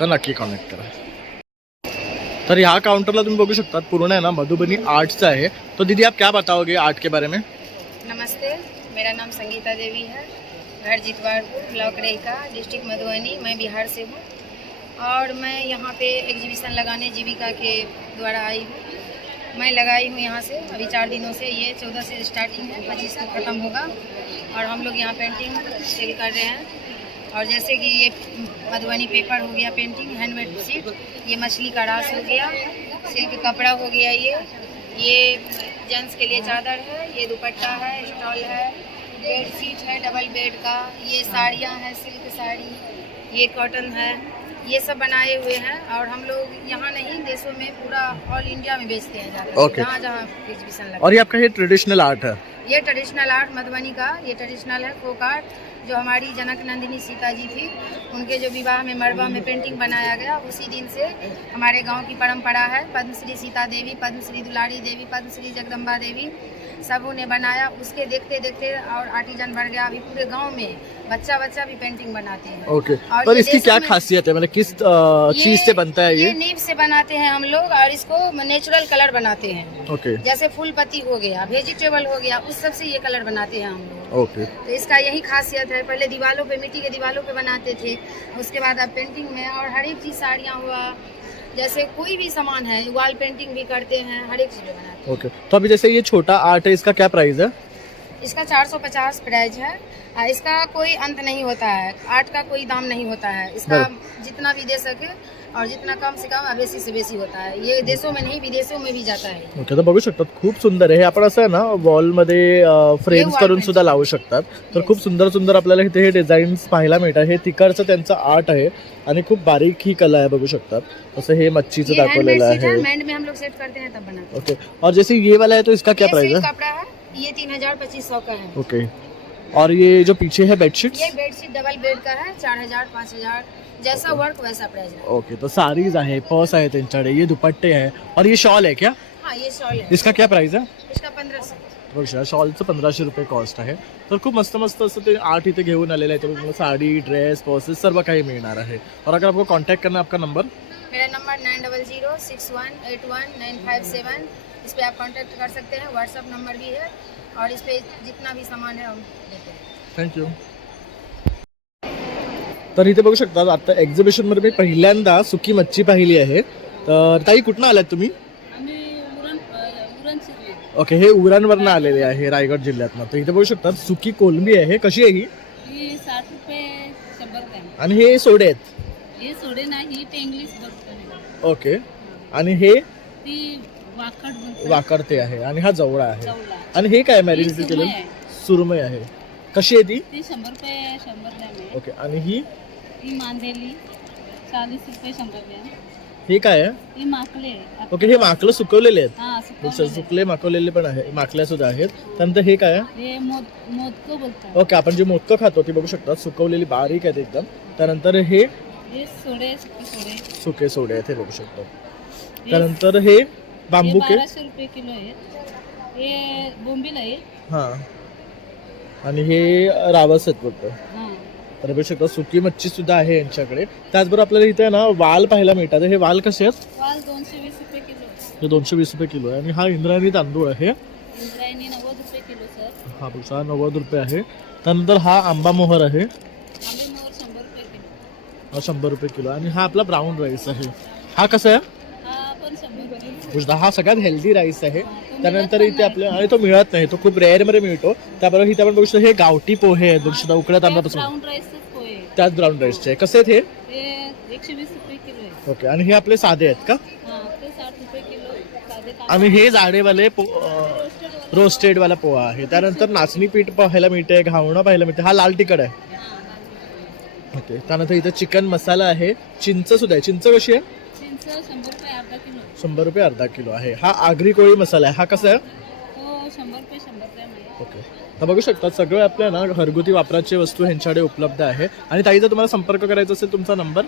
तर नक्की कॉन्टॅक्ट करा. तर ह्या काउंटरला तुम्ही बघू शकता पूर्ण है ना मधुबनी आर्ट्सचा आहे. तो दीदी आप क्या बताओगे आर्ट के बारे में? नमस्ते, मेरा नाम संगीता देवी है, घर जितवाड़पुर, ब्लॉक रेखा, डिस्ट्रिक्ट मधुबनी. मैं बिहार से हूँ और मैं यहाँ पे एग्जीबिशन लगाने जीविका के द्वारा आई हूँ. मैं लगाई हूँ यहाँ से अभी 4 दिनों से. ये 14 से स्टार्टिंग है, 25 को ख़त्म होगा. और हम लोग यहाँ पेंटिंग सेल कर रहे हैं. और जैसे कि ये मधुबनी पेपर हो गया, पेंटिंग हैंडमेड सीट, ये मछली का रास हो गया, सिल्क कपड़ा हो गया, ये जेंट्स के लिए चादर है, ये दुपट्टा है, स्टॉल है, बेड शीट है डबल बेड का, ये साड़ियाँ हैं सिल्क साड़ी, ये कॉटन है, ये सब बनाए हुए हैं. और हम लोग यहाँ नहीं देशों में पूरा ऑल इंडिया में बेचते हैं ज़्यादा. Okay. जहाँ जहाँ एग्जीबिशन लगता है. और ये आपका ये ट्रेडिशनल आर्ट है? ये ट्रेडिशनल आर्ट मधुबनी का, ये ट्रेडिशनल है फोक आर्ट. जो हमारी जनक नंदिनी सीता जी थी उनके जो विवाह में मड़वा में पेंटिंग बनाया गया, उसी दिन से हमारे गांव की परंपरा है. पद्मश्री सीता देवी, पद्मश्री दुलारी देवी, पद्मश्री जगदम्बा देवी सबों ने बनाया. उसके देखते देखते और आर्टिजन बढ़ गया. अभी पूरे गांव में बच्चा बच्चा भी पेंटिंग बनाते हैं. ओके. और पर ये इसकी क्या देशों में- खासियत है, मतलब किस चीज से बनता है ये ये? नीब से बनाते हैं हम लोग और इसको नेचुरल कलर बनाते हैं. ओके. जैसे फूल पत्ती हो गया, वेजिटेबल हो गया, उस सब से ये कलर बनाते हैं हम लोग. ओके. तो इसका यही खासियत है. पहले दीवारों पे, मिट्टी के दीवारों पे बनाते थे, उसके बाद अब पेंटिंग में. और हर एक चीज़, साड़ियाँ हुआ, जैसे कोई भी सामान है, वॉल पेंटिंग भी करते हैं, हर एक चीज़ बनाते ओके. तो अभी जैसे ये छोटा आर्ट है, इसका क्या प्राइस है? हैं. इसका 450 प्राइस है। इसका कोई अंत नहीं होता है, आर्ट का कोई दाम नहीं होता है। इसका जितना भी दे सके और जितना कम से कम बेसी से बेसी होता है। ये देशों में नहीं विदेशों में भी जाता है। ओके, तर बघू शकतात खूप सुंदर आहे हे. आपण असं आहे ना वॉलमध्ये फ्रेम्स करून सुद्धा लावू शकतात. तर खूप सुंदर सुंदर आपल्याला इथे हे डिझाईन्स पाहायला मिळतात. हे तिकडचं त्यांचं आर्ट आहे आणि खूप बारीक ही कला आहे बघू शकतात. असं हे मच्छीचं दाखवलेलं आहे. हैंड में हम लोग सेट करते हैं तब बनाते हैं। ओके, और जैसे ये वाला है तो इसका क्या प्राइस ये है? सिल्क कपड़ा है, ये 3200 का है। ओके, और ये जो पीछे है बेडशीट्स? ये बेडशीट डबल बेड का है, 4000 5000 जैसा वर्क वैसा प्राइस है। ओके, तो साड़ीज आहे, पर्स आहे त्यांच्याकडे, ये दुपट्टे आहे और ये शॉल है क्या? हाँ, ये शॉल है, इसका क्या प्राइस है? इसका 1500। बघा, शॉलचं 1500 रुपये कॉस्ट आहे. तर खूप मस्त मस्त असं ते आर्ट इथे घेऊन आलेलं आहे. तर तुम्हाला साडी, ड्रेस, पर्सेस सर्व काही मिळणार आहे. और अगर आपको कॉन्टैक्ट करना है, आपका नंबर? मेरा नंबर 9006181957। इस पे आप कांटेक्ट कर सकते हैं। व्हाट्सअप नंबर भी है और इस पे जितना भी सामान है हम देते हैं। थँक्यू. तर इथे बघू शकता आता एक्झिबिशनमध्ये मी पहिल्यांदा सुकी मच्छी पाहिली आहे. तर ताई कुठनं आलात तुम्ही? ओके, हे उरणवरनं आलेले आहे रायगड जिल्ह्यातनं. तर इथे बघू शकता सुकी कोलंबी आहे. कशी आहे ही? 60 रुपये 100 ग्रॅम. आणि हे सोडे आहेत. हे सोडे नाही, ते इंग्लिश बोलतो. ओके, आणि हे ती वाकड बोलतो. वाकडते आहे आणि हा जवळा आहे. चवला. आणि हे काय मॅरिनेट ही केलेलं? सुरमई आहे. सुरमई आहे. कशी आहे ती? ती 100 रुपये 100 ग्रॅम आहे. ओके, आणि ही ही मांदेली 40 रुपये 100 ग्रॅम. हे काय आहे? ही माकले. ओके, हे माकलं सुकवलेले आहेत. हा, सुकले माकवलेले पण आहे, माकल्या सुद्धा आहेत. त्यानंतर हे काय आहे? हे मोदको बोलतात. ओके, आपण जे मोदकं खातो ती बघू शकता सुकवलेली बारीक आहेत एकदम. त्यानंतर हे हे सोडे सोडे सुके सोडे आहेत हे बघू शकतो. त्यानंतर हे बांबुके 1200 रुपये किलो आहेत. हे बोंबील आहे. हां, आणि हे रावस आहेत बोलतो. हा, तर बघू शकता सुकी मच्छी सुद्धा आहे यांच्याकडे. त्याचबरोबर आपल्याला इथे ना वाल पाहायला मिळतात. हे वाल कसे आहेत? वाल 220 रुपये किलो. हे 220 रुपये किलो आहे. आणि हा इंद्रायणी तांदूळ आहे. इंद्रायणी 90 रुपये किलो सर. हा बघा 90 रुपये आहे. त्यानंतर हा आंबा मोहर आहे, आंबे मोहर 100 रुपये किलो. हा 100 रुपये किलो. आणि हा आपला ब्राऊन राईस आहे. हा कसा आहे? हा पण 100 रुपये किलो. बघा, हा सगळ्यात हेल्दी राईस आहे. त्यानंतर इथे आपल्या आणि तो मिळत नाही, तो खूप रेअर मध्ये मिळतो. त्याबरोबर इथे आपण बघू शकतो हे गावठी पोहे आहेत बघू शकता उकड्या तांदळापासून. ब्राऊन राईसच पोहे. त्याच ब्राऊन राईसचे आहे. कसे आहेत हे? ते 120 रुपये किलो आहे. ओके, आणि हे आपले साधे आहेत का? हा, ते 60 रुपये किलो साधे तांदूळ. आणि हे जाडेवाले रोस्टेड वाला पोहा आहे. त्यानंतर नाचणी पीठ पाहायला मिळते, घावणं पाहायला मिळते. हा लाल तिखट आहे. ओके, त्यानंतर इथे चिकन मसाला आहे, चिंच सुद्धा आहे. चिंच कशी आहे? चिंच 100 रुपये अर्धा किलो. 100 रुपये अर्धा किलो आहे. हा आगरी कोळी मसाला आहे. हा कसा आहे? तो 100 रुपये 100 ग्रॅम आहे. ओके, तर बघू शकता सगळे आपल्या ना घरगुती वापराची वस्तू ह्यांच्याकडे उपलब्ध आहे. आणि ताई जर तुम्हाला संपर्क करायचा असेल तुमचा नंबर?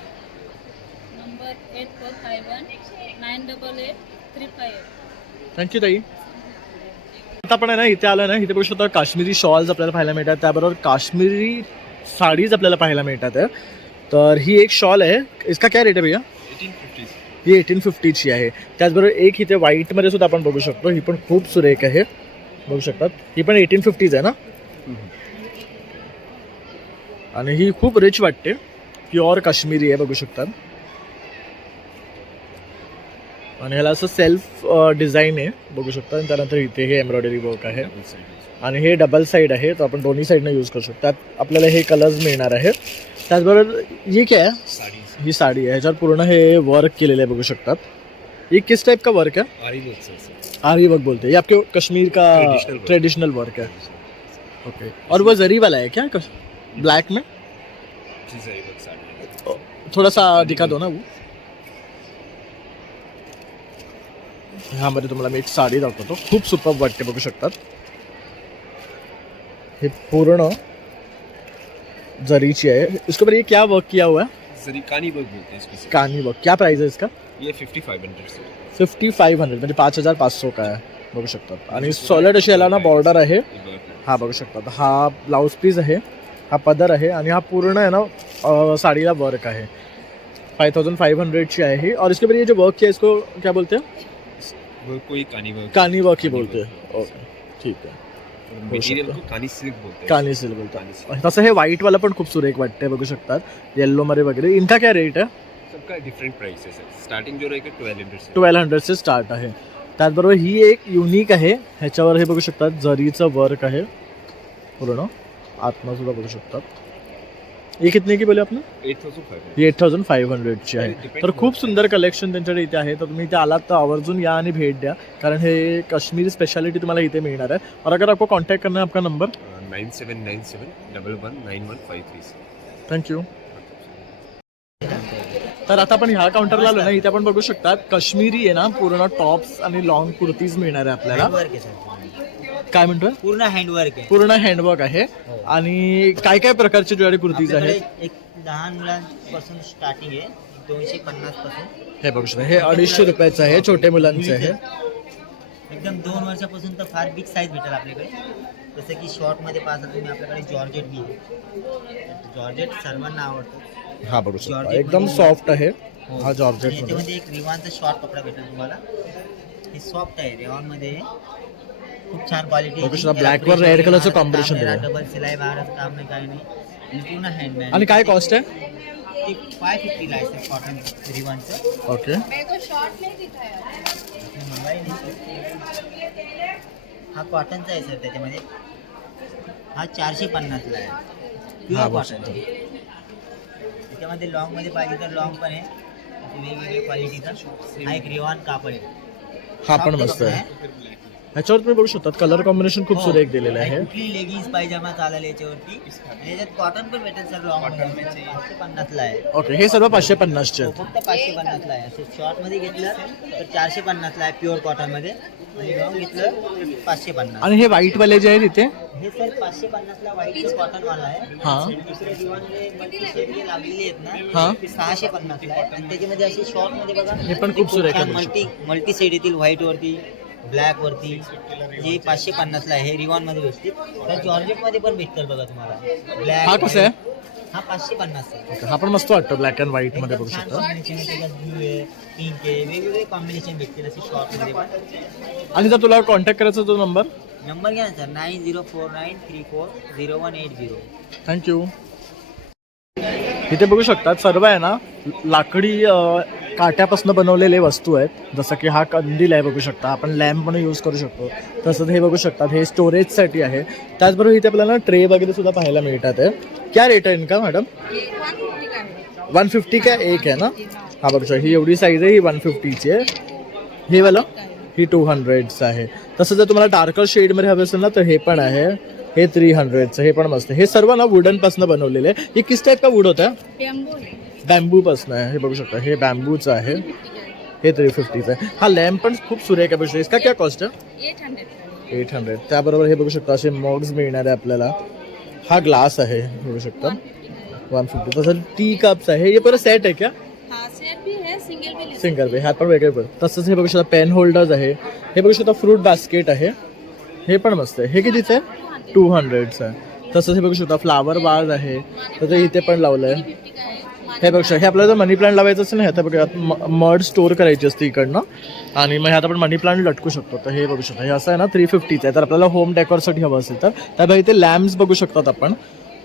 नंबर 8451988358. थँक्यू ताई. आता आपण आहे ना इथे आलं ना, इथे बघू शकता काश्मीरी शॉल्स आपल्याला पाहायला मिळतात. त्याबरोबर काश्मीरी साडीज आपल्याला पाहायला मिळतात आहे. तर ही एक शॉल आहे. इसका क्या रेट आहे भैया? 1850. ही 1850ची आहे. त्याचबरोबर एक इथे व्हाईटमध्ये सुद्धा आपण बघू शकतो. ही पण खूप सुरेख आहे बघू शकतात. ही पण 1850 आहे ना. आणि ही खूप रिच वाटते, प्युअर काश्मीरी आहे बघू शकतात. आणि ह्याला असं सेल्फ डिझाईन आहे बघू शकता. आणि त्यानंतर इथे हे एम्ब्रॉयडरी वर्क आहे आणि हे डबल साईड आहे, तर आपण दोन्ही साईडनं यूज करू शकतो. त्यात आपल्याला हे कलर्स मिळणार आहेत. त्याचबरोबर ही काय आहे? ही साडी आहे, ह्याच्यावर पूर्ण हे वर्क केलेलं आहे बघू शकतात. ये किस टाइप का वर्क है? आरी वर्क बोलते हैं. ये आपके कश्मीर का ट्रेडिशनल वर्क है. ओके, और वो जरी वाला है क्या ब्लैक में? थोड़ा सा दिखा दो ना वो. ह्यामध्ये तुम्हाला मी एक साडी दाखवतो, खूप सुपर वाटते बघू शकतात. हे पूर्ण जरीची आहे. इसके ऊपर ये क्या वर्क किया हुआ है? जरी कानी वर्क बोलते हैं इसको. कानी वर्क. क्या प्राइस है इसका? ये 5500 से. 5500 म्हणजे 5500 का आहे बघू शकतात. आणि सॉलिड अशी याला ना बॉर्डर आहे. हा बघू शकतात. हा ब्लाउज पीस आहे, हा पदर आहे आणि हा पूर्ण आहे ना साडीला वर्क आहे. 5500ची आहे. और इसके ऊपर ये जो वर्क किया इसको क्या बोलते हैं? वो कोई कानी वर्क. कानी वर्क ही बोलते हैं. ओके, ठीक आहे. मटेरियल को कानी सिल्क बोलते हैं. कानी सिल्क बोलतात. तसं हे व्हाईट वाला पण खूप सुरेख वाटते बघू शकतात, येल्लो मध्ये वगैरे. इनका क्या रेट है? सबका डिफरेंट प्राइसेस है. स्टार्टिंग जो रहेगा 1200 से. 1200 से स्टार्ट आहे. त्याचबरोबर ही एक युनिक आहे, ह्याच्यावर हे बघू शकतात जरीचं वर्क आहे. पूर्ण आत्मा सुद्धा बघू शकतात. हे कितने की बोले आपण 8,500. ही 8,500ची आहे. तर खूप सुंदर कलेक्शन त्यांच्याकडे इथे आहे. तर तुम्ही इथे आलात तर आवर्जून या आणि भेट द्या, कारण हे काश्मीरी स्पेशालिटी तुम्हाला इथे मिळणार आहे. और अगर आपको कॉन्टैक्ट करना है आपका नंबर 9797111536. थँक्यू. तर आता आपण ह्या काउंटरला आलो ना, इथे आपण बघू शकतात काश्मीरी आहे ना पूर्ण टॉप्स आणि लॉंग कुर्तीज मिळणार आहे आपल्याला. हँडवर्क आहे सर, काय म्हणतोय? पूर्ण हँडवर्क आहे. पूर्ण हँडवर्क आहे. आणि काय काय प्रकारचे ज्वेलरी कुर्तीज आहेत? आपल्याकडे एक लहान मुलांपासून स्टार्टिंग आहे 250 पासून. हे बघू शकता, हे 250 रुपयाचं आहे, छोटे मुलांचे आहे. एकदम 2 वर्षापासून तर फार बिग साईज भेटेल आपल्याकडे. जसं की शॉर्ट मध्ये पाहता तुम्ही आपल्याकडे जॉर्जेट बी आहे. जॉर्जेट सर्वांना आवडतं. हा बघू शकता, जॉर्जेट एकदम मध्ये- सॉफ्ट आहे हो. हा जॉर्जेट आणि मध्ये. याच्यामध्ये एक रिवानचा शॉर्ट कपडा भेटेल तुम्हाला. हे सॉफ्ट आहे, रेऑन मध्ये खूप छान क्वालिटी. बघू शकता, black वर red color चं combination दिलंय. डबल सिलाई बाहेरच काम नाही, काही नाही. आणि पूर्ण हँडमॅड. आणि काय कॉस्ट आहे? 550 ला आहे कॉटन रिवानचं. ओके. हा कॉटनचा आहे सर. त्याच्यामध्ये हा 450 ला आहे, हा, प्युअर बस. कॉटन. त्याच्यामध्ये लॉंग मध्ये पाहिजे तर लॉंग पण आहे, वेगवेगळ्या क्वालिटीचा. हा एक रिवान कापड आहे. हा पण मस्त आहे. ह्याच्यावर तुम्ही बघू शकता कलर कॉम्बिनेशन खूप सुरेख दिलेलं आहे. कुठली लेगिन्स पायजामा चालेल याच्यावरती. आणि याच्यात कॉटन पण भेटेल सर लॉंग मध्ये. 550 ला आहे. ओके, हे सर्व 550 चे हो, आहेत. फक्त 550 ला आहे. असे शॉर्ट मध्ये घेतलं तर 450 ला आहे प्युअर कॉटन मध्ये. आणि लॉंग घेतलं 550. आणि हे व्हाईट वाले जे आहेत इथे, हे सर 550 ला व्हाईट कॉटन वाला आहे. हा. दुसरे दिवाणमध्ये मल्टी शेड जे लागलेली आहेत ना, हा. ते 650 ला आहे. आणि त्याच्यामध्ये असे शॉर्ट मध्ये बघा, हे पण खूप सुरेख आहे. मल्टी शेड येतील. व्हाईट वरती, ब्लॅक वरती, जे 550 ला आहे. हे रिवॉन मध्ये भेटतील. तर जॉर्जेट मध्ये पण भेटतील बघा तुम्हाला. ब्लॅक. हा कसा आहे? हा 550 आहे. ओके, हा पण मस्त वाटतो ब्लॅक अँड व्हाईट मध्ये बघू शकता. ब्लू आहे, पिंक आहे, वेगवेगळे कॉम्बिनेशन भेटतील असे शॉर्ट मध्ये पण. आणि जर तुला कॉन्टॅक्ट करायचा तो नंबर, नंबर घ्या ना सर, 9049340180. थँक्यू. इथे बघू शकतात सर्व आहे ना लाकडी काट्यापासून बनवलेले वस्तू आहेत. जसं की हा कंदील आहे बघू शकता, आपण लॅम्प म्हणून यूज करू शकतो. तसंच हे बघू शकतात, हे स्टोरेजसाठी आहे. त्याचबरोबर इथे आपल्याला ट्रे वगैरे सुद्धा पाहायला मिळतात आहे. क्या रेट आहे इनका मॅडम? 150 का एक आहे ना. हा बघू शकता, ही एवढी साईज आहे, ही 150ची आहे. हे वाला ही 200चं आहे. तसं जर तुम्हाला डार्कर शेडमध्ये हवे असेल ना तर हे पण आहे, हे 300चं. हे पण मस्त. हे सर्व ना वुडन पासून बनवलेले आहे. हे किस टाईप का वुड होता? बॅम्बू पासून आहे. हे बघू शकता, हे बॅम्बूचं आहे. हे 350चं आहे. हा लॅम्प पण खूप सुरेख आहे. बघू इसका क्या कॉस्ट आहे? 800. त्याबरोबर हे बघू शकता असे मॉग्स मिळणार आहे आपल्याला. हा ग्लास आहे बघू शकता 150. तसं टी कप्स आहे. हे परत सेट आहे क्या? सिंगल बी. ह्यात पण वेगळे पण. तसंच हे बघू शकता पेन होल्डर्स आहे. हे बघू शकता फ्रूट बास्केट आहे. हे पण मस्त आहे. हे कितीचं आहे? 200चं आहे. तसंच हे बघू शकता फ्लावर बार्स आहे. तर ते इथे पण लावलं आहे. हे बघू शकता, हे आपल्याला जर मनी प्लांट लावायचं असेल ना, ह्यात बघा मड स्टोअर करायची असते इकडनं. आणि मग ह्यात आपण मनी प्लांट लटकू शकतो. तर हे बघू शकता, हे असं आहे ना 350चं आहे. तर आपल्याला होम डेकोरसाठी हवं असेल तर त्यामुळे इथे लॅम्प्स बघू शकतात आपण.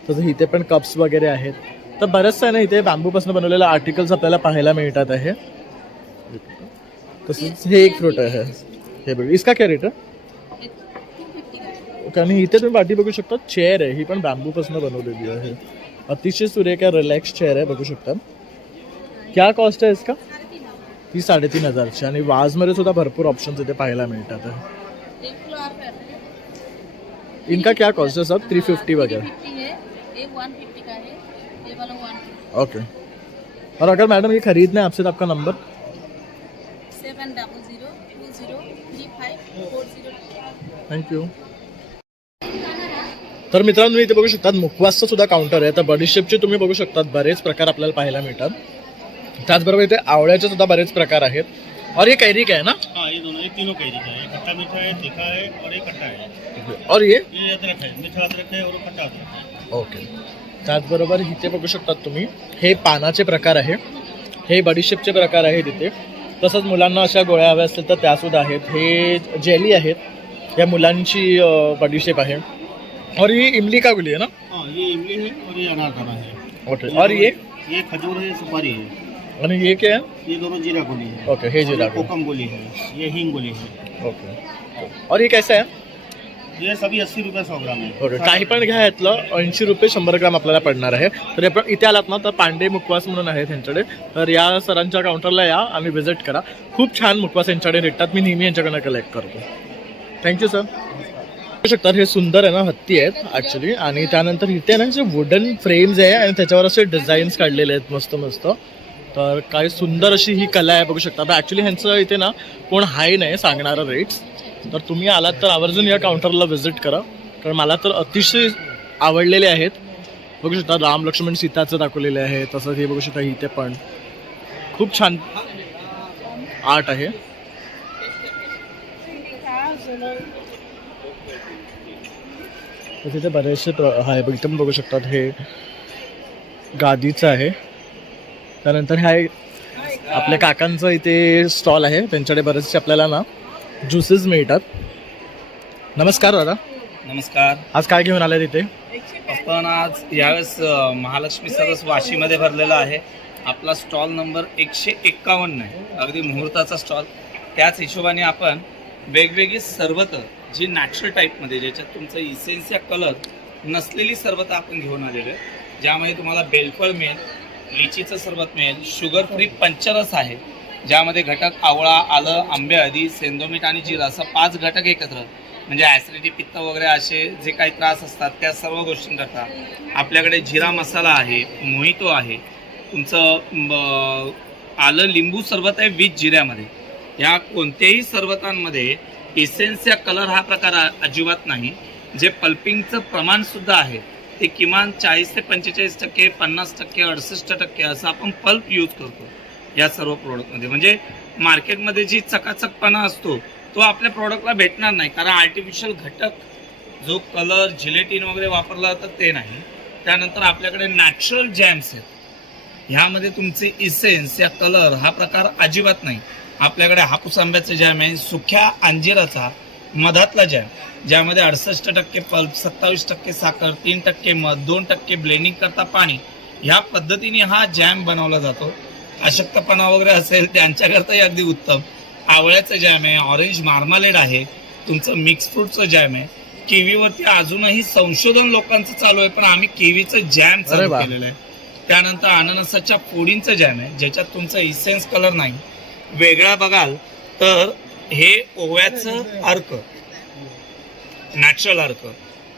तसं इथे पण कप्स वगैरे आहेत. तर बरंचसं आहे ना इथे बॅम्बूपासून बनवलेले आर्टिकल्स आपल्याला पाहायला मिळतात आहे. तसंच हे एक फ्रूट आहे. हे बघू, इसका क्या रेट आहे? आणि इथे तुम्ही पाठी बघू शकता चेअर आहे. ही पण बॅम्बूपासून बनवलेली आहे. अतिशय सुरेख रिलॅक्स चेअर आहे बघू शकता. क्या कॉस्ट आहे इसका? ही 3,500ची. आणि वाजमध्ये सुद्धा भरपूर ऑप्शन्स इथे पाहायला मिळतात आहे. इनका क्या कॉस्ट है सब? 350 वगैरह. ओके. और अगर मैडम ये खरीदना है आपसे तो आपका नंबर? 700203540. थँक्यू. तर मित्रांनो इथे बघू शकतात मुखवासचं सुद्धा काउंटर आहे. तर बडीशेपचे तुम्ही बघू शकतात बरेच प्रकार आपल्याला पाहायला मिळतात. त्याचबरोबर इथे आवळ्याचे सुद्धा बरेच प्रकार आहेत. और ये कैरी का है ना? हाँ, ये दोनों, ये तीनों कैरी का है. खट्टा मीठा है, तीखा है और ये खट्टा है. और ये अदरक है, मीठा अदरक है और खट्टा अदरक है. ओके. त्याचबरोबर इथे बघू शकतात तुम्ही हे पानाचे प्रकार आहे. हे बडीशेपचे प्रकार आहेत इथे. तसंच मुलांना अशा गोळ्या हव्या असतील तर त्यासुद्धा आहेत. हे जेली आहेत. या मुलांची बडीशेप आहे. और ये इमली का गुली है ना? हाँ, ये इमली है और ये अनारदाना है. ओके. और ये खजूर है, सुपारी है. और ये क्या है? ये दोनों जीरा गोली है. ओके, हे जीरा गोली. कोकम गोली है, ये हींग गोली है. ओके. और ये कैसा है? ये सभी 80 रुपये 100 ग्राम है। ओके, काही पण घ्या यातलं 80 रुपये 100 ग्राम आपल्याला पडणार आहे. तर आपण इथे आलात ना तर पांडे मुखवास म्हणून आहे त्यांच्याकडे, तर या सरांच्या काउंटरला या आणि व्हिजिट करा. खूप छान मुखवास यांच्याकडे भेटतात. मी नेहमी यांच्याकडनं कलेक्ट करतो. Thank you sir. बघू शकता हे सुंदर आहे ना हत्ती आहेत ॲक्च्युली, आणि त्यानंतर इथे ना जे वुडन फ्रेम्स आहे आणि त्याच्यावर असे डिझाईन्स काढलेले आहेत मस्त मस्त. तर काय सुंदर अशी ही कला आहे बघू शकता. तर ॲक्च्युली ह्यांचं इथे ना कोण हाय नाही सांगणारं रेट्स. तर तुम्ही आलात तर आवर्जून या काउंटरला व्हिजिट करा, कारण मला तर अतिशय आवडलेले आहेत. बघू शकता राम लक्ष्मण सीताचं दाखवलेले आहे. तसंच हे बघू शकता इथे पण खूप छान आर्ट आहे. तिथे बरेचसे आहे इथे पण बघू शकतात. हे गादीचं आहे. त्यानंतर हा आपल्या काकांचं इथे स्टॉल आहे, त्यांच्याकडे बरेचसे आपल्याला ना ज्युसेस मिळतात. नमस्कार दादा. नमस्कार. आज काय घेऊन आलाय तिथे? आपण आज यावेळेस महालक्ष्मी सरस वाशीमध्ये भरलेला आहे. आपला स्टॉल नंबर 151 आहे, अगदी मुहूर्ताचा स्टॉल. त्याच हिशोबाने आपण वेगवेगळी सरबतं जी नॅचरल टाईपमध्ये, ज्याच्यात तुमचं इसेन्स या कलर नसलेली सरबतं आपण घेऊन आलेलो आहे, ज्यामध्ये तुम्हाला बेलफळ मिळेल, लिचीचं सरबत मिळेल, शुगर फ्री पंचरस आहे, ज्यामध्ये घटक आवळा, आलं, आंबे, हळदी, सेंदोमीठ आणि जिरा असं 5 घटक एकत्र, म्हणजे ॲसिडिटी, पित्त वगैरे असे जे काही त्रास असतात त्या सर्व गोष्टींकरता. आपल्याकडे जिरा मसाला आहे, मोहितो आहे, तुमचं आलं लिंबू सरबत आहे विथ जिऱ्यामध्ये. या कोणत्याही सरबतांमध्ये इसेन्स या कलर हा प्रकार अजिबात नाही. जे पल्पिंगचं प्रमाणसुद्धा आहे ते किमान 40 ते 45%, 50%, 68% असं आपण पल्प यूज करतो या सर्व प्रोडक्टमध्ये. म्हणजे मार्केटमध्ये जी चकाचकपणा असतो तो आपल्या प्रोडक्टला भेटणार नाही, कारण आर्टिफिशियल घटक जो कलर जिलेटिन वगैरे वापरला जातं ते नाही. त्यानंतर आपल्याकडे नॅचरल जॅम्स आहेत, ह्यामध्ये तुमचे इसेन्स या कलर हा प्रकार अजिबात नाही. आपल्याकडे हापूस आंब्याचं जॅम आहे, सुक्या अंजिराचा मधातला जॅम, ज्यामध्ये 68% पल्प, 27% साखर, 3% मध, 2% ब्लेंडिंग करता पाणी, ह्या पद्धतीने हा जॅम बनवला जातो. अशक्तपणा वगैरे असेल त्यांच्याकरताही अगदी उत्तम. आवळ्याचं जॅम आहे, ऑरेंज मार्मालेड आहे, तुमचं मिक्स फ्रूटचं जॅम आहे. किवीवरती अजूनही संशोधन लोकांचं चालू आहे, पण आम्ही किवीचं जॅम चालू केलेलं आहे. त्यानंतर अननसाच्या फोडींचं जॅम आहे, ज्याच्यात तुमचं इसेन्स कलर नाही. वेगळा बघाल तर हे ओव्याचं अर्क, नॅचरल अर्क,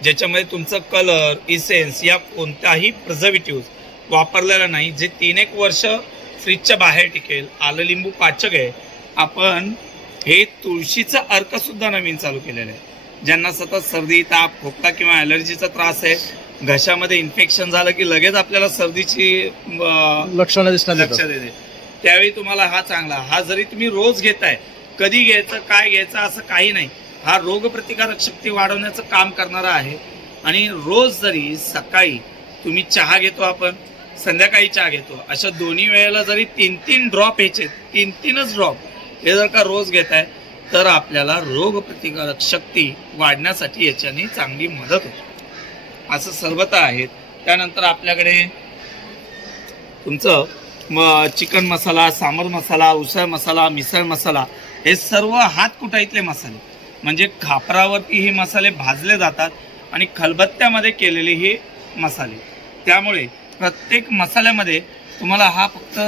ज्याच्यामध्ये तुमचं कलर, इसेन्स या कोणताही प्रिझर्वेटिव्ह वापरलेला नाही, जे 3-1 वर्ष फ्रीजच्या बाहेर टिकेल. आलं लिंबू पाचक आहे. आपण हे तुळशीचं अर्क सुद्धा नवीन चालू केलेलं आहे. ज्यांना सतत सर्दी, ताप, खोकला किंवा ॲलर्जीचा त्रास आहे, घशामध्ये इन्फेक्शन झालं की लगेच आपल्याला सर्दीची लक्षणं दिसणार लक्षात येते, त्यावेळी तुम्हाला हा चांगला. हा जरी तुम्ही रोज घेताय, कधी घ्यायचं, काय घ्यायचं असं काही नाही, हा रोगप्रतिकारक शक्ती वाढवण्याचं काम करणारा आहे. आणि रोज जरी सकाळी तुम्ही चहा घेतो, आपण संध्याकाळी चहा घेतो, अशा दोन्ही वेळेला जरी 3-3 ड्रॉप यायचे, 3-3च ड्रॉप हे जर का रोज घेताय तर आपल्याला रोगप्रतिकारक शक्ती वाढण्यासाठी याच्याने चांगली मदत होते. असं सरबतं आहेत. त्यानंतर आपल्याकडे तुमचं चिकन मसाला, सांबर मसाला, उसळ मसाला, मिसळ मसाला, हे सर्व हातकुटाईतले मसाले, म्हणजे खापरावरती हे मसाले भाजले जातात आणि खलबत्त्यामध्ये केलेले हे मसाले. त्यामुळे प्रत्येक मसाल्यामध्ये तुम्हाला हा फक्त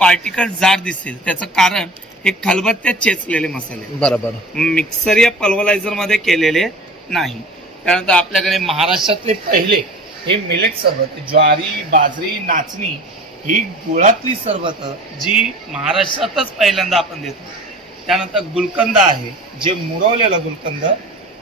पार्टिकल जाड दिसेल, त्याचं कारण हे खलबत्त्यात चेचलेले मसाले, बरोबर, मिक्सर या पल्वरायझरमध्ये केलेले नाही. त्यानंतर आपल्याकडे महाराष्ट्रातले पहिले हे मिलेट सरबत, ज्वारी, बाजरी, नाचणी ही गुळातली सरबतं जी महाराष्ट्रातच पहिल्यांदा आपण देतो. त्यानंतर गुलकंद आहे, जे मुरवलेला गुलकंद.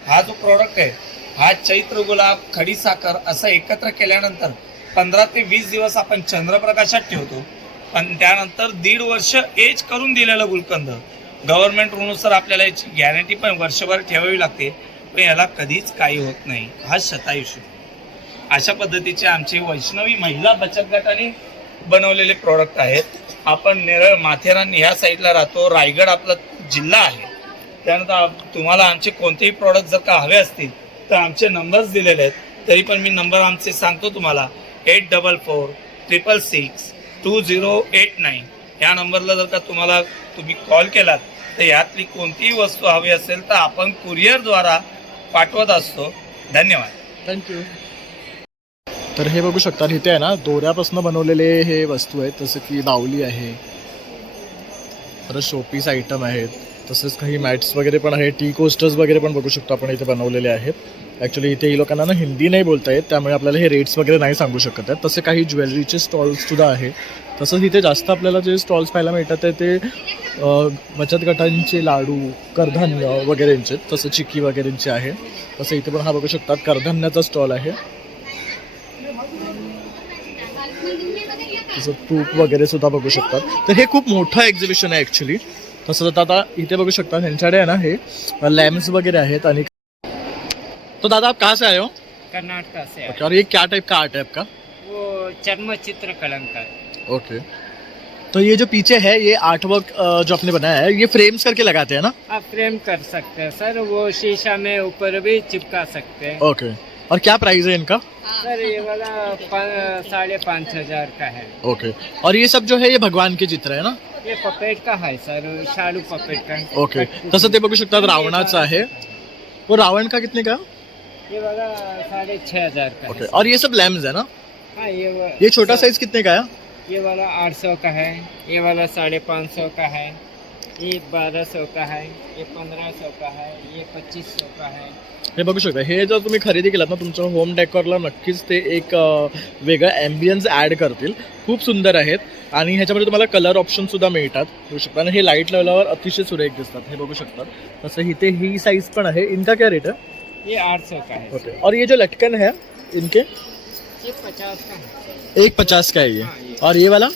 हा जो प्रोडक्ट आहे हा चैत्र गुलाब, खडीसाखर असं एकत्र केल्यानंतर 15 ते 20 दिवस आपण चंद्रप्रकाशात ठेवतो. पण त्यानंतर 1.5 वर्ष एज करून दिलेलं गुलकंद, गव्हर्नमेंट रूलनुसार आपल्याला याची गॅरंटी पण वर्षभर ठेवावी लागते, पण याला कधीच काही होत नाही. हा शतायुषी. अशा पद्धतीचे आमचे वैष्णवी महिला बचत गटाने बनवलेले प्रोडक्ट आहेत. आपण नेरळ, माथेरान ह्या साईडला राहतो, रायगड आपला जिल्हा आहे. त्यानंतर तुम्हाला आमचे कोणतेही प्रोडक्ट जर का हवे असतील तर आमचे नंबर्स दिलेले आहेत, तरी पण मी नंबर आमचे सांगतो तुम्हाला. 8446662089 या नंबरला जर का तुम्ही कॉल केलात तर यातली कोणतीही वस्तू हवी असेल तर आपण कुरिअरद्वारा पाठवत असतो. धन्यवाद. थँक्यू. तर हे बघू शकता इथे आहे ना दोऱ्यापासून बनवलेले हे वस्तू आहेत, जसं की बाहुली आहे, परत शोपीस आयटम आहेत, तसेच काही मॅट्स वगैरे पण आहे, टी कोस्टर्स वगैरे पण बघू शकतो आपण इथे बनवलेले आहेत. ॲक्च्युली इथे ही लोकांना ना हिंदी नाही बोलता येत, त्यामुळे आपल्याला हे रेट्स वगैरे नाही सांगू शकत आहेत. तसे काही ज्वेलरीचे स्टॉल्ससुद्धा आहे. तसंच इथे जास्त आपल्याला जे स्टॉल्स पाहायला मिळतात ते बचत गटांचे लाडू, कडधान्य वगैरेंचे, तसं चिक्की वगैरेंचे आहे. तसं इथे पण हा बघू शकतात कडधान्याचा स्टॉल आहे. तसं तूप वगैरे सुद्धा बघू शकतात. तर हे खूप मोठं एक्झिबिशन आहे ॲक्च्युली. तसं तर आता इथे बघू शकता ह्यांच्याकडे आहे ना हे लॅम्प्स वगैरे आहेत. आणि तो दादा आप कहाँ से आए हो? कर्नाटक से ओके. और ये क्या टाइप का आर्ट है आपका? वो चर्म चित्र कलंकार. ओके. तो ये जो पीछे है ये आर्ट वर्क जो आपने बनाया है ये फ्रेम्स करके लगाते हैं ना? आप फ्रेम कर सकते हैं सर, वो शीशा में ऊपर भी चिपका सकते हैं. ओके. और क्या प्राइस है इनका? सर ये वाला 5,500 का है. ओके. और ये सब जो है ये भगवान के चित्र है ना? ये पपेट का है सर, शालू पपेट का. ओके. तसं ते बघू शकतात रावणाचं आहे. वो रावण का कितने का? ये वाला 6,500 का. ओके. और ये सब लैम्प्स है ना? हाँ ये छोटा साइज कितने का है? ये वाला 800 का है, ये वाला 550 का है, ये 1200 का है, ये 1500 का है, ये 2500 का है. हे बघू शकता. हे जर तुम्ही खरेदी केलात ना तुमच्या होम डेकोरला नक्कीच ते एक वेगळं ॲम्बियन्स ॲड करतील. खूप सुंदर आहेत आणि ह्याच्यामध्ये तुम्हाला कलर ऑप्शनसुद्धा मिळतात बघू शकता. आणि हे लाईट लावल्यावर अतिशय सुरेख दिसतात. हे बघू शकतात. तसं इथे ही साईज पण आहे. इनका क्या रेट है? ये 800 का है. ओके. और ये जो लटकन है इनके? ये 50 का है. एक 50 का है ये. और ये वाला?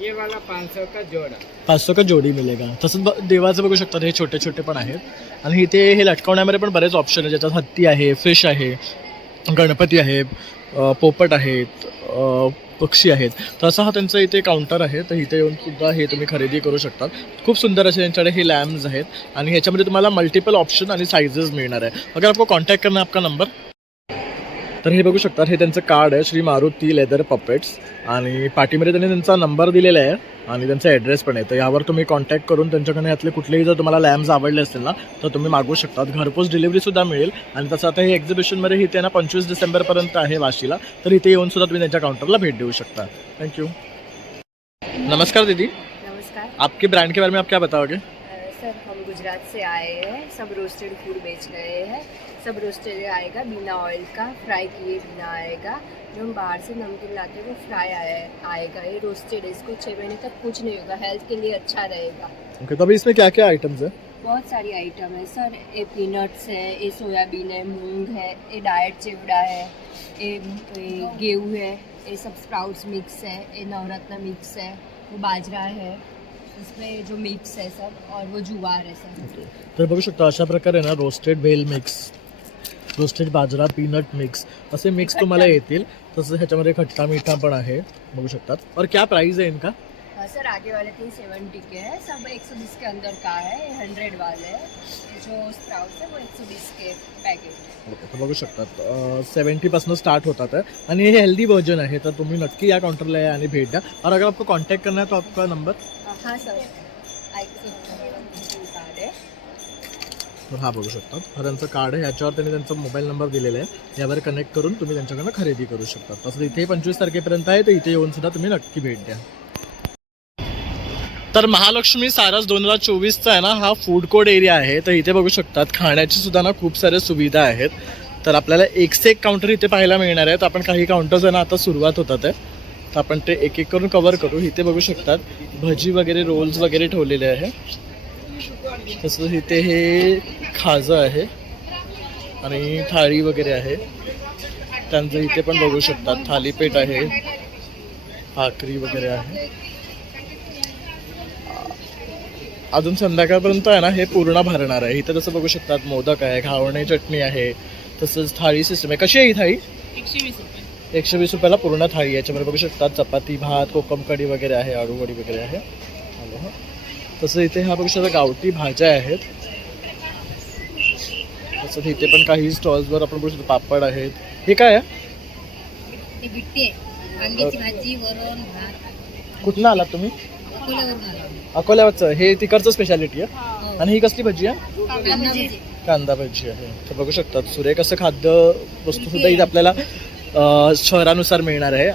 ये वाला 500 का जोड़ा. 500 का जोडी मिळेगा. तसंच देवाचं बघू शकतात हे छोटे छोटे पण आहेत. आणि इथे हे लटकवण्यामध्ये पण बरेच ऑप्शन आहेत, ज्याच्यात हत्ती आहे, फिश आहे, गणपती आहे, पोपट आहेत, पक्षी आहेत. तर असा हा त्यांचा इथे काउंटर आहे. तर इथे येऊन सुद्धा हे तुम्ही खरेदी करू शकतात. खूप सुंदर असे त्यांच्याकडे हे लॅम्प्स आहेत आणि ह्याच्यामध्ये तुम्हाला मल्टिपल ऑप्शन आणि साइजेस मिळणार आहे. अगर आपको कॉन्टॅक्ट करना आपका नंबर. तर हे बघू शकतात हे त्यांचं कार्ड आहे, श्री मारुती लेदर पपेट्स. आणि पाठीमध्ये त्यांनी त्यांचा नंबर दिलेला आहे आणि त्यांचा ॲड्रेस पण आहे. तर यावर तुम्ही कॉन्टॅक्ट करून त्यांच्याकडे यातले कुठलेही जर तुम्हाला लॅम्प्स आवडले असतील ना तर तुम्ही मागवू शकतात. घरपोच डिलिव्हरीसुद्धा मिळेल. आणि तसं आता हे एक्झिबिशनमध्ये इथे ना 25 डिसेंबरपर्यंत आहे वाशीला. तर इथे येऊन सुद्धा तुम्ही त्यांच्या काउंटरला भेट देऊ शकता. थँक्यू. नमस्कार दीदी. नमस्कार आपके ब्रांड के बारे में आप क्या बताओगे? सर, हम गुजरात से आए हैं, सब रोस्टेड फूड बेच रहे हैं. सब रोस्टेड आएगा बिना ऑयल का, फ्राई किए बिना आएगा. जो हम बाहर से नमकीन लाते हैं वो फ्राई आएगा. ये रोस्टेड है, इसको 6 महीने तक कुछ नहीं होगा, हेल्थ के लिए अच्छा रहेगा. ओके. तो अभी इसमें क्या क्या आइटम्स है? बहुत सारी आइटम है सर. ये पीनट्स है, ये सोयाबीन है, मूंग है, ये डाइट चिवड़ा है, ये गेहूँ है, ये सब स्प्राउट्स मिक्स है, ये नवरत्न मिक्स है, वो बाजरा है, इसमें जो मिक्स है सब, और वो जुवार है सर. तर बघू शकता अशा प्रकारे ना रोस्टेड भेल मिक्स, रोस्टेड बाजरा, पीनट मिक्स असे मिक्स तुम्हाला येतील. तसं ह्याच्यामध्ये खट्टा मीठा पण आहे बघू शकतात. और क्या प्राइस है इनका? सर, आगे वाले 370 के हैं, सब 120 के अंदर का है. 100 वाले है, ये जो स्प्राउट्स है वो 120 के पैकेट. ओके. तर बघू शकतात 70 स्टार्ट होतात आहे आणि हे हेल्दी वर्जन आहे. तर तुम्ही नक्की या काउंटरला या आणि भेट द्या. और अगर आपको कॉन्टॅक्ट करना है तो आपका नंबर? हाँ सर, कार्ड है. तर हा बघू शकतात हा त्यांचं कार्ड आहे. ह्याच्यावर त्यांनी त्यांचा मोबाईल नंबर दिलेला आहे. यावर कनेक्ट करून तुम्ही त्यांच्याकडनं खरेदी करू शकता. तसं इथे 25 तारखेपर्यंत आहे. तर इथे येऊन सुद्धा तुम्ही नक्की भेट द्या. तर महालक्ष्मी सारस 2024चा आहे ना हा फूड कोर्ट एरिया आहे. तर इथे बघू शकतात खाण्याची सुद्धा ना खूप साऱ्या सुविधा आहेत. तर आपल्याला एक से एक काउंटर इथे पाहायला मिळणार आहेत. आपण काही काउंटर्स आहे ना आता सुरुवात होतात आहे, तर आपण ते एक एक करून कवर करू. इथे बघू शकतात भजी वगैरे, रोल्स वगैरे ठेवलेले आहे. तसंच इथे हे खाजं आहे आणि थाळी वगैरे आहे. त्यांचं इथे पण बघू शकतात थालीपीठ आहे, भाकरी वगैरे आहे. अजून संध्याकाळपर्यंत आहे ना हे पूर्ण भरणार आहे. इथं तसं बघू शकतात मोदक आहे, घावणे चटणी आहे, तसंच थाळी सिस्टम आहे. कशी आहे ही थाळी? 120 रुपयाला पूर्ण थाळी आहे. याच्यामध्ये बघू शकतात चपाती, भात, कोकम कढी वगैरे आहे, आळूवडी वगैरे आहे. तसं इथे हा बघू शकता गावठी भाज्या आहेत. तसंच इथे पण काही स्टॉल्सवर आपण बघू शकतो पापड आहेत. हे काय आहे? भाजी, वरण, भात. कुठनं आलात तुम्ही? अकोल्यावरून आलो. अकोल्यावरचं हे तिकडचं स्पेशालिटी आहे. आणि ही कसली भजी आहे? कांदा भजी आहे. तर बघू शकतात सुरेख असं खाद्य वस्तू सुद्धा इथे आपल्याला शहरानुसार मिळणार आहे.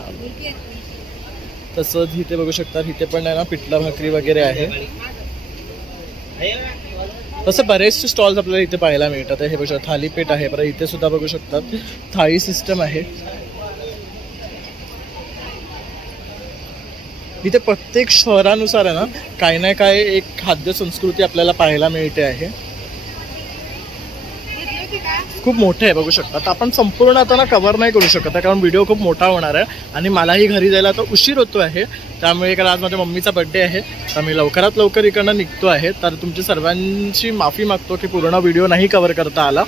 तसंच इथे बघू शकतात इथे पण आहे ना पिठला भाकरी वगैरे आहे. तसं बरेचसे स्टॉल्स आपल्याला इथे पाहायला मिळतात. हे बघू शकता थालीपीठ आहे. बरं इथे सुद्धा बघू शकतात थाळी सिस्टम आहे. इथे प्रत्येक शहरानुसार आहे ना काही ना काही एक खाद्य संस्कृती आपल्याला पाहायला मिळते आहे. खूप मोठे आहे बघू शकतात. आपण संपूर्ण आता ना कव्हर नाही करू शकत आहे कारण व्हिडिओ खूप मोठा होणार आहे आणि मलाही घरी जायला आता उशीर होतो आहे. त्यामुळे इकडे आज माझ्या मम्मीचा बड्डे आहे तर मी लवकरात लवकर इकडनं निघतो आहे. तर तुमची सर्वांची माफी मागतो की पूर्ण व्हिडिओ नाही कव्हर करता आला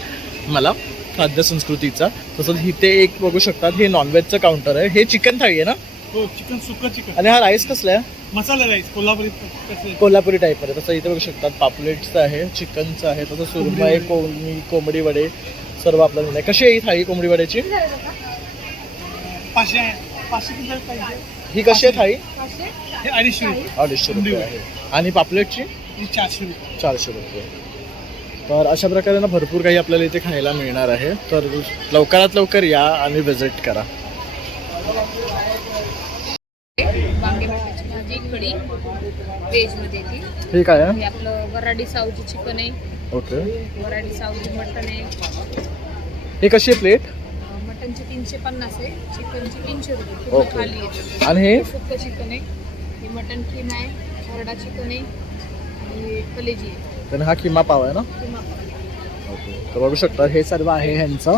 मला खाद्य संस्कृतीचा. तसंच इथे एक बघू शकतात हे नॉनव्हेजचं काउंटर आहे. हे चिकन थाळी आहे ना? हो, चिकन सुक्का चिकन आणि हा राईस कसला आहे? मसाला राईस कोल्हापुरी टाईप आहे. तसं इथे बघू शकतात पापलेट्सचं आहे, चिकनचं आहे, तसं सुरमई, कोंबडी वडे सर्व आपल्याला मिळेल. कशी आहे ही थाळी कोंबडी वड्याची? 500 ही कशी आहे थाळी? 250 रुपये आहे. आणि पापलेटची 400 रुपये. तर अशा प्रकारे ना भरपूर काही आपल्याला इथे खायला मिळणार आहे. तर लवकरात लवकर या आणि व्हिजिट करा. वांगे बटाट्याची भाजी, कढी व्हेजमध्ये ती. हे काय आहे? हे आपलं वराडी सावजी चिकन आहे. ओके. वराडी सावजी मटन आहे. हे कशी आहे प्लेट? मटनची 350 आहे, चिकनची 300 रुपये. ओके. पूर्ण थाली आहे. आणि हे सुक्कं चिकन आहे, हे मटन किमा आहे, वरडा चिकन आहे आणि कलेजी आहे. तर हा किमा पाव आहे ना? किमा ओके. तर बघू शकता हे सर्व आहे ह्यांचं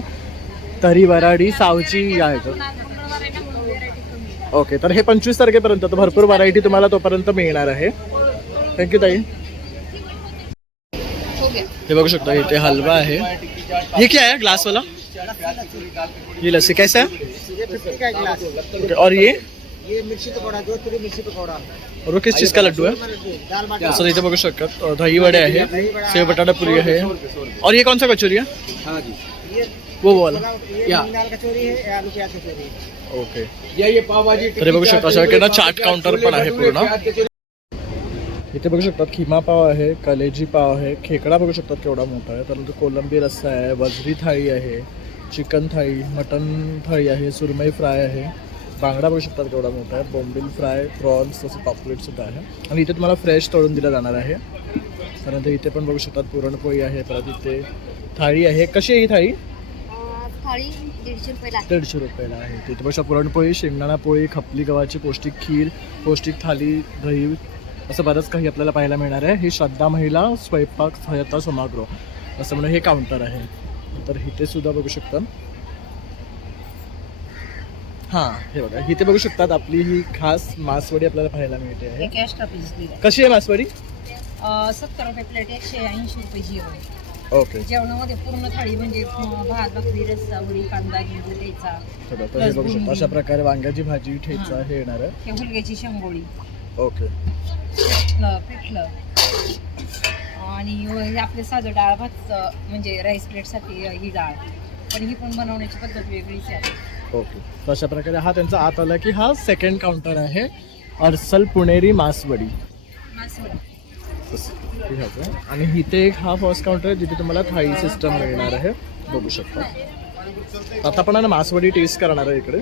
तरी वराडी सावची आहे. मंगळवार आहे ना म्हणून व्हेरायटी कमी आहे. ओके. तर हे 25 तारखेपर्यंत तर भरपूर व्हरायटी तुम्हाला तोपर्यंत मिळणार आहे. थँक्यू ताई. हो गया. हे बघू शकता इथे हलवा आहे. ये क्या है ग्लास वाला? ये लस्सी कैसा है? ओके. और ये मिर्ची पकौड़ा, जोधपुरी मिर्ची पकौड़ा, और वो किस चीज़ का लड्डू है? दाल बाटी, असं इथे बघू शकतात दही वडे आहे, सेव बटाटा पुरी आहे. और ये कौन सा कचोरी है? वो वाला. दाल कचौरी है, आलू प्याज कचौरी है. ओके. तर हे बघू शकता अशा प्रकारे चाट काउंटर पण आहे पूर्ण. इथे बघू शकतात खिमा पाव आहे, कलेजी पाव आहे, खेकडा बघू शकतात केवढा मोठा आहे. त्यानंतर कोलंबी रस्सा आहे, वजरी थाळी आहे, चिकन थाळी, मटन थाळी आहे, सुरमई फ्राय आहे, बांगडा बघू शकतात केवढा मोठा आहे, बोंबील फ्राय, प्रॉन्स तसं पापलेट सुद्धा आहे. आणि इथे तुम्हाला फ्रेश तळून दिला जाणार आहे. त्यानंतर इथे पण बघू शकतात पुरणपोळी आहे. परत इथे थाळी आहे. कशी आहे ही थाळी? थाळी 150 रुपयाला. 150 रुपयाला आहे. तिथे बघा पुरणपोळी, शेंगदाणा पोळी, खपली गव्हाची पौष्टिक खीर, पौष्टिक थाली, दही असं बरंच काही आपल्याला पाहायला मिळणार आहे. ही श्रद्धा महिला स्वयंपाक सहायता सभागृह असं म्हणून हे काउंटर आहे. तर इथे सुद्धा बघू शकता. हां हे बघा इथे बघू शकतात आपली ही खास मासवडी आपल्याला पाहायला मिळते आहे. एक एक्स्ट्रा पीस दिला. कशी आहे मासवडी? 70 रुपये प्लेट, 180 रुपये जेवण. ओके. जेवणामध्ये पूर्ण थाळी म्हणजे भात, भाकरी, रस्सा, वडी, कांदा, लिंबू, ठेचा, तर हे बघू शकता अशा प्रकारे वांग्याची भाजी, ठेचा हे येणार आहे. हुलग्याची शेंगोळी, ओके. पिठलं आणि हे आपले साधं डाळ भात म्हणजे राईस प्लेटसाठी ही डाळ, पण ही पण बनवण्याची पद्धत वेगळीच आहे. ओके. तर अशा प्रकारे हा त्यांचा आत आला की हा सेकंड काउंटर आहे अर्सल पुणेरी मासवडी. आणि इथे एक हा फर्स्ट काउंटर आहे जिथे तुम्हाला थाळी सिस्टम मिळणार आहे बघू शकता. आता आपण ना मासवडी टेस्ट करणार आहे इकडे.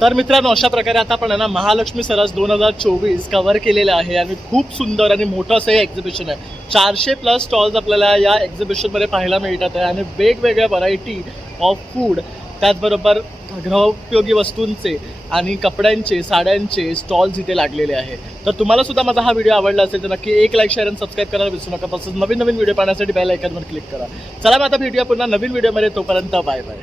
तर मित्रांनो अशा प्रकारे आता आपण ना महालक्ष्मी सरस 2024 कव्हर केलेलं आहे आणि खूप सुंदर आणि मोठं असं हे एक्झिबिशन आहे. 400+ स्टॉल्स आपल्याला या एक्झिबिशनमध्ये पाहायला मिळतात आहे आणि वेगवेगळ्या व्हरायटी ऑफ फूड, त्याचबरोबर गृहोपयोगी वस्तूंचे आणि कपड्यांचे, साड्यांचे स्टॉल्स इथे लागलेले आहे. तर तुम्हाला सुद्धा माझा हा व्हिडिओ आवडला असेल तर नक्की एक लाईक, शेअर आणि सबस्क्राईब करायला विसरू नका. तसंच नवीन व्हिडिओ पाहण्यासाठी बेल आयकॉनवर क्लिक करा. चला मग आता भेटूया पुन्हा नवीन व्हिडिओमध्ये. तोपर्यंत बाय बाय.